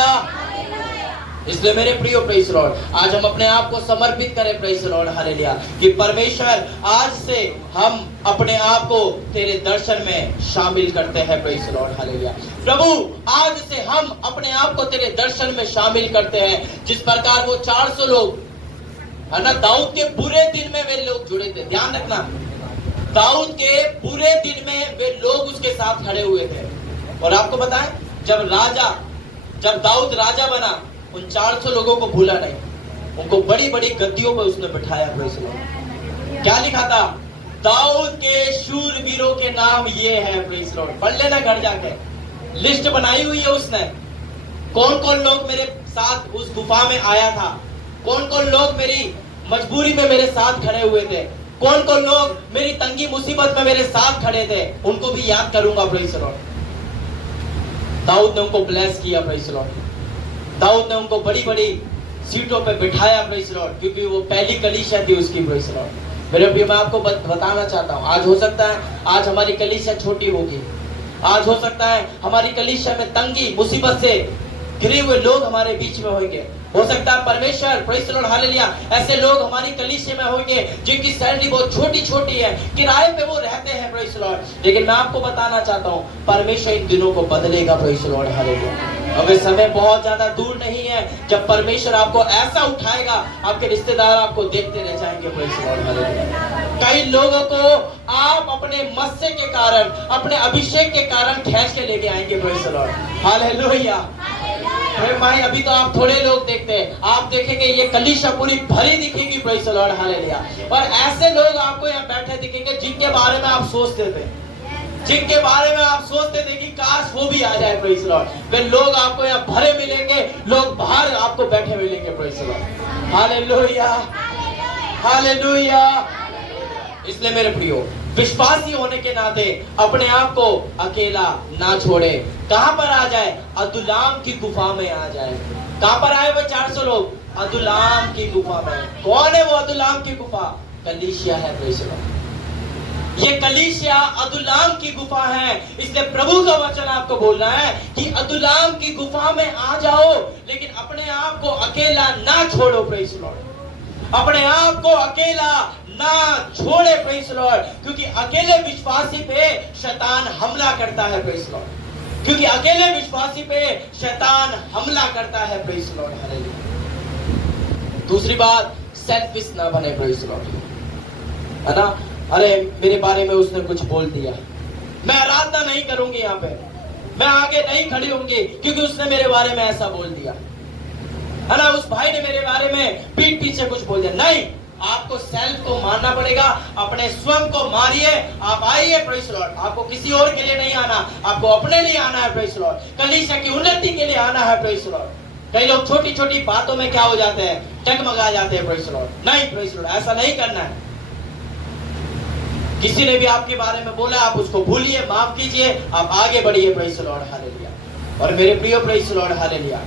इसलिए मेरे प्रियो प्रेज़ द लॉर्ड, आज हम अपने आप को समर्पित करें, प्रेज़ द लॉर्ड, हालेलुया, कि परमेश्वर आज से हम अपने आप को तेरे दर्शन में शामिल करते हैं, प्रेज़ द लॉर्ड, हालेलुया। प्रभु आज से हम अपने आप को तेरे दर्शन में शामिल करते हैं। जिस प्रकार वो 400 लोग, है ना, दाऊद के बुरे दिन में वे लोग जुड़े थे, ध्यान रखना, दाऊद के बुरे दिन में वे लोग उसके साथ खड़े हुए थे। और आपको बताएं जब दाऊद राजा बना, उन 400 लोगों को भूला नहीं, उनको बड़ी बड़ी गद्दियों पर उसने बिठाया, प्रेज़ द लॉर्ड। क्या लिखा था? दाऊद के शूरवीरों के नाम ये है, प्रेज़ द लॉर्ड, पढ़ लेना घर जाके, लिस्ट बनाई हुई है उसने। कौन कौन लोग मेरे साथ उस गुफा में आया था, कौन कौन लोग मेरी मजबूरी में मेरे साथ खड़े हुए थे, कौन कौन लोग मेरी तंगी मुसीबत में मेरे साथ खड़े थे, उनको भी याद करूंगा, प्रेज़ द लॉर्ड। दाऊद ने उनको ब्लेस किया, प्रेज़ द लॉर्ड। दाऊद ने उनको बड़ी बड़ी सीटों पे बिठाया, प्रेज़ द लॉर्ड, क्योंकि वो पहली कलीसिया थी उसकी, प्रेज़ द लॉर्ड। मेरे प्रिय मैं आपको बताना चाहता हूँ, आज हो सकता है आज हमारी कलीसिया छोटी होगी, आज हो सकता है हमारी कलीसिया में तंगी मुसीबत से घिरे हुए लोग हमारे बीच में होंगे। हो सकता है परमेश्वर प्रेज़ द लॉर्ड, हालेलुया, ऐसे लोग हमारी कलीसिया में होंगे जिनकी सैलरी बहुत छोटी छोटी है, किराए पे वो रहते हैं, प्रेज़ द लॉर्ड। लेकिन मैं आपको बताना चाहता हूँ परमेश्वर इन दिनों को बदलेगा, प्रेज़ द लॉर्ड, हालेलुया। अब समय बहुत ज्यादा दूर नहीं है जब परमेश्वर आपको ऐसा उठाएगा, आपके रिश्तेदार आपको देखते रह जाएंगे, प्रेज़ द लॉर्ड, हालेलुया। कई लोगों को आप अपने मस्से के कारण, अपने अभिषेक के कारण खींच के लेके आएंगे, प्रेज़ द लॉर्ड, हालेलुया। भाई अभी तो आप थोड़े लोग देखते हैं, आप देखेंगे ये कलीसिया पूरी भरी दिखेगी, प्रेज़ द लॉर्ड, हालेलुया। और ऐसे लोग आपको यहाँ बैठे दिखेंगे जिनके बारे में आप सोचते थे, जिनके बारे में आप सोचते थे कि काश वो भी आ जाए, प्रेज़ द लॉर्ड, वे लोग आपको यहाँ भरे मिलेंगे, लोग बाहर आपको बैठे मिलेंगे, praise the Lord, hallelujah, hallelujah. इसलिए मेरे प्रियो विश्वासी होने के नाते अपने आप को अकेला ना छोड़े। कहां पर आ जाए? अदुल्लाम की गुफा में आ जाए। कहां पर आए वो 400 लोग? अदुल्लाम की गुफा में। कौन है वो अदुल्लाम की गुफा? कलीसिया है। Praise the Lord. ये कलीसिया अदुल्लाम की गुफा है। इसलिए प्रभु का वचन आपको बोल रहा है कि अदुल्लाम की गुफा में आ जाओ, लेकिन अपने आप को अकेला ना छोड़ो। Praise the Lord. अपने आप को अकेला ना छोड़े। Praise the Lord. क्योंकि अकेले विश्वासी पे शैतान हमला करता है। Praise the Lord. क्योंकि अकेले विश्वासी पे शैतान हमला करता है। Praise the Lord. हालेलुया। दूसरी बात, सेल्फिश ना बने। Praise the Lord. है ना? अरे मेरे बारे में उसने कुछ बोल दिया, मैं आराधना नहीं करूंगी, यहाँ पे मैं आगे नहीं खड़ी होंगी क्योंकि उसने मेरे बारे में ऐसा बोल दिया, है ना? उस भाई ने मेरे बारे में पीठ पीछे कुछ बोल दिया। नहीं, आपको सेल्फ को मारना पड़ेगा। अपने स्वयं को मारिए। आप आइए। Praise the Lord. आपको किसी और के लिए नहीं आना, आपको अपने लिए आना है। Praise the Lord. कलीसिया की उन्नति के लिए आना है। Praise the lord. कई लोग छोटी छोटी बातों में क्या हो जाते हैं? डगमगा जाते हैं। Praise the Lord. नहीं, प्रेज़ द लॉर्ड, ऐसा नहीं करना है। किसी ने भी आपके बारे में बोला, आप उसको भूलिए, माफ कीजिए, आप आगे बढ़िए। Praise the Lord. हालेलुया। और मेरे प्रिय, प्रेज़ द लॉर्ड। हालेलुया।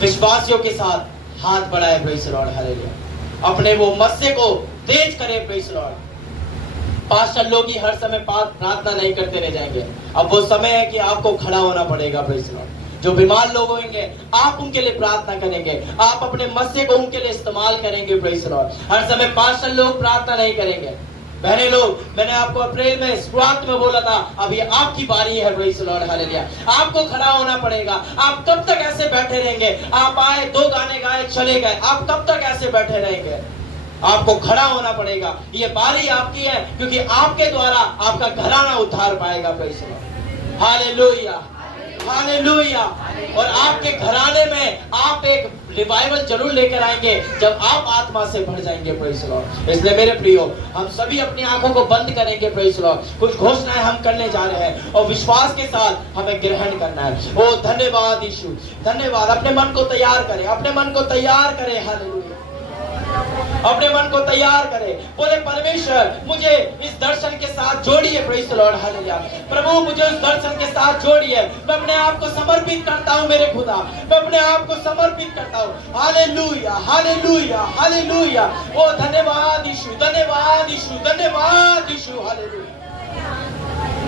विश्वासियों के साथ हाथ बढ़ाए। Praise the Lord. हालेलुया। अपने वो मस्से को तेज करें। Praise the Lord. पास्टर लोग ही हर समय प्रार्थना नहीं करते रह जाएंगे। अब वो समय है कि आपको खड़ा होना पड़ेगा। Praise the Lord. जो बीमार लोग होंगे, आप उनके लिए प्रार्थना करेंगे। आप अपने मस्से को उनके लिए इस्तेमाल करेंगे। Praise the Lord. हर समय पास्टर लोग प्रार्थना नहीं करेंगे। बहने लोग, मैंने आपको अप्रैल में शुरुआत में बोला था, अब ये आपकी बारी है। Praise the Lord. हालेलुया। आपको खड़ा होना पड़ेगा। आप कब तक ऐसे बैठे रहेंगे? आप आए, 2 गाने गाए, चले गए, आप कब तक ऐसे बैठे रहेंगे? आपको खड़ा होना पड़ेगा। ये बारी आपकी है, क्योंकि आपके द्वारा आपका घराना उद्धार पाएगा। Praise the Lord. Hallelujah. Hallelujah. और आपके घराने में आप एक रिवाइवल जरूर लेकर आएंगे जब आप आत्मा से भर जाएंगे। Praise the Lord. इसलिए मेरे प्रियो, हम सभी अपनी आंखों को बंद करेंगे। Praise the Lord. कुछ घोषणाएं हम करने जा रहे हैं और विश्वास के साथ हमें ग्रहण करना है। ओ धन्यवाद यीशु, धन्यवाद। अपने मन को तैयार करें, अपने मन को तैयार करें। हालेलुया। अपने मन को तैयार करें। बोले, परमेश्वर मुझे इस दर्शन के साथ जोड़िए। Praise the Lord. हालेलुया। प्रभु मुझे उस दर्शन के साथ जोड़िए। मैं अपने आप को समर्पित करता हूँ मेरे खुदा। मैं अपने आप को समर्पित करता हूँ। हालेलुया। हालेलुया। हालेलुया। ओ धन्यवाद यीशु, धन्यवाद यीशु, धन्यवाद यीशु। हालेलुया।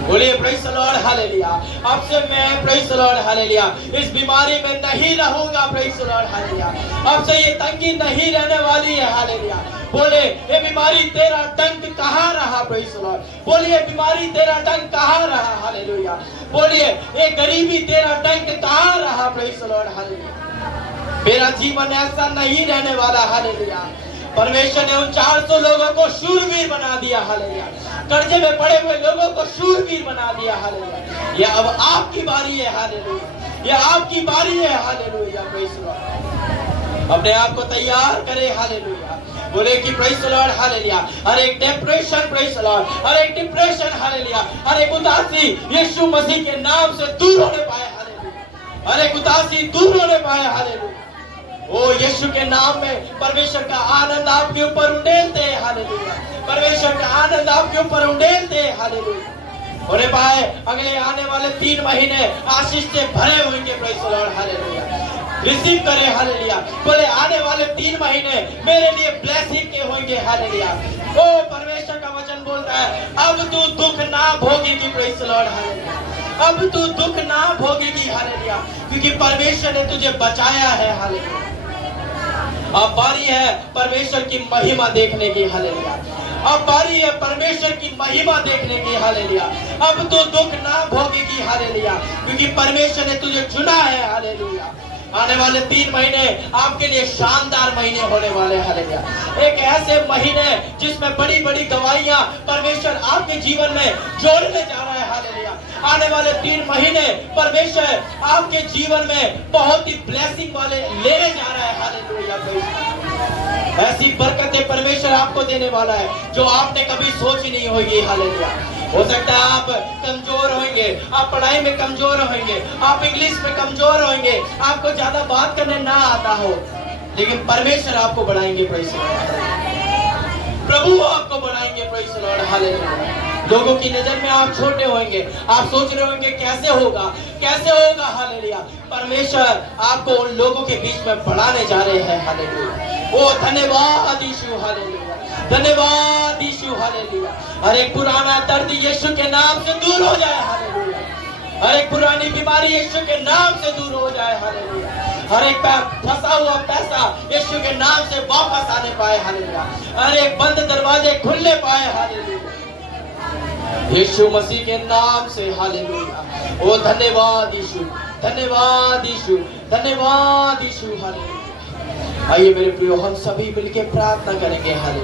बोलिए प्रेज़ द लॉर्ड। हालेलुया। अब से मैं, प्रेज़ द लॉर्ड, हालेलुया, इस बीमारी में नहीं रहूंगा। Praise the Lord. हालेलुया। अब से ये तंगी नहीं रहने वाली है। हालेलुया। बोले, ये बीमारी तेरा डंक कहाँ रहा? Praise the Lord. बोलिए, बीमारी तेरा डंक कहाँ रहा? हालेलुया। बोलिए, ये गरीबी तेरा डंक कहाँ रहा? Praise the Lord. हालेलुया। मेरा जीवन ऐसा नहीं रहने वाला। हालेलुया। परमेश्वर ने उन 400 लोगों को शूरवीर बना दिया। हालेलुया। कर्जे में पड़े हुए लोगों को शूरवीर बना दिया। हालेलुया। ये अब आपकी बारी है। हालेलुया। ये आपकी बारी है। हालेलुया। Praise the Lord. अपने आप को तैयार करें। हालेलुया। बोले कि प्रेज़ द लॉर्ड। हालेलुया। हर एक डिप्रेशन, प्रेज़ द लॉर्ड, हर एक डिप्रेशन, हालेलुया, हर एक उदासी यीशु मसीह के नाम से दूर होने पाए। हालेलुया। हर एक उदासी दूर होने पाए। हालेलुया। ओ यीशु के नाम में परमेश्वर का आनंद आपके ऊपर उंडेलते हैं। हालेलुया। परमेश्वर का आनंद आपके ऊपर उंडेलते हैं। हालेलुया। होने पाए अगले आने वाले 3 महीने आशीष से भरे होंगे। Praise the Lord. Hallelujah. Receive करें। हालेलुया। बोले, आने वाले 3 महीने मेरे लिए ब्लेसिंग के होंगे। हालेलुया। ओ परमेश्वर का वचन बोलता है, अब तू दुख ना भोगेगी। Praise the Lord. हालेलुया। अब तू दुख ना भोगेगी। हालेलुया। क्योंकि परमेश्वर ने तुझे बचाया है। हालेलुया। अब बारी है परमेश्वर की महिमा देखने की। हालेलुया। अब बारी है परमेश्वर की महिमा देखने की। हालेलुया। अब तो दुख ना भोगेगी। हालेलुया। क्योंकि परमेश्वर ने तुझे चुना है। हालेलुया। आने वाले 3 महीने आपके लिए शानदार महीने होने वाले। हालेलुया। एक ऐसे महीने जिसमें बड़ी बड़ी गवाहियां परमेश्वर आपके जीवन में जोड़ने जा रहा है। हालेलुया। आने वाले 3 महीने परमेश्वर आपके जीवन में बहुत ही ब्लेसिंग वाले लेने जा रहा है। हालेलुया। ऐसी बरकतें परमेश्वर आपको देने वाला है जो आपने कभी सोची नहीं होगी। हालेलुया। हो सकता है आप कमजोर होंगे, आप पढ़ाई में कमजोर होंगे, आप इंग्लिश में कमजोर होंगे, आपको ज्यादा बात करने ना आता हो, लेकिन परमेश्वर आपको बढ़ाएंगे। Praise the Lord. प्रभु आपको बढ़ाएंगे। Praise the Lord, hallelujah. लोगों की नजर में आप छोटे होंगे, आप सोच रहे होंगे कैसे होगा, कैसे होगा, हालेलुया। परमेश्वर आपको उन लोगों के बीच में बढ़ाने जा रहे हैं, हालेलुया। ओ धन्यवाद यीशु, हालेलुया, धन्यवाद यीशु, हालेलुया। हर एक पुराना दर्द यीशु के नाम से दूर हो जाए, हालेलुया। हर एक पुरानी बीमारी यीशु के नाम से दूर हो जाए, हालेलुया। हर एक फंसा हुआ पैसा यीशु के नाम से वापस आने पाए, हालेलुया। हर एक बंद दरवाजे खुलने पाए, हालेलुया, यीशु मसीह के नाम से, हालेलुया। ओ धन्यवाद यीशु, धन्यवाद यीशु, धन्यवाद यीशु, हालेलुया। आइए मेरे प्रियो, हम सभी मिलकर प्रार्थना करेंगे, हालेलुया।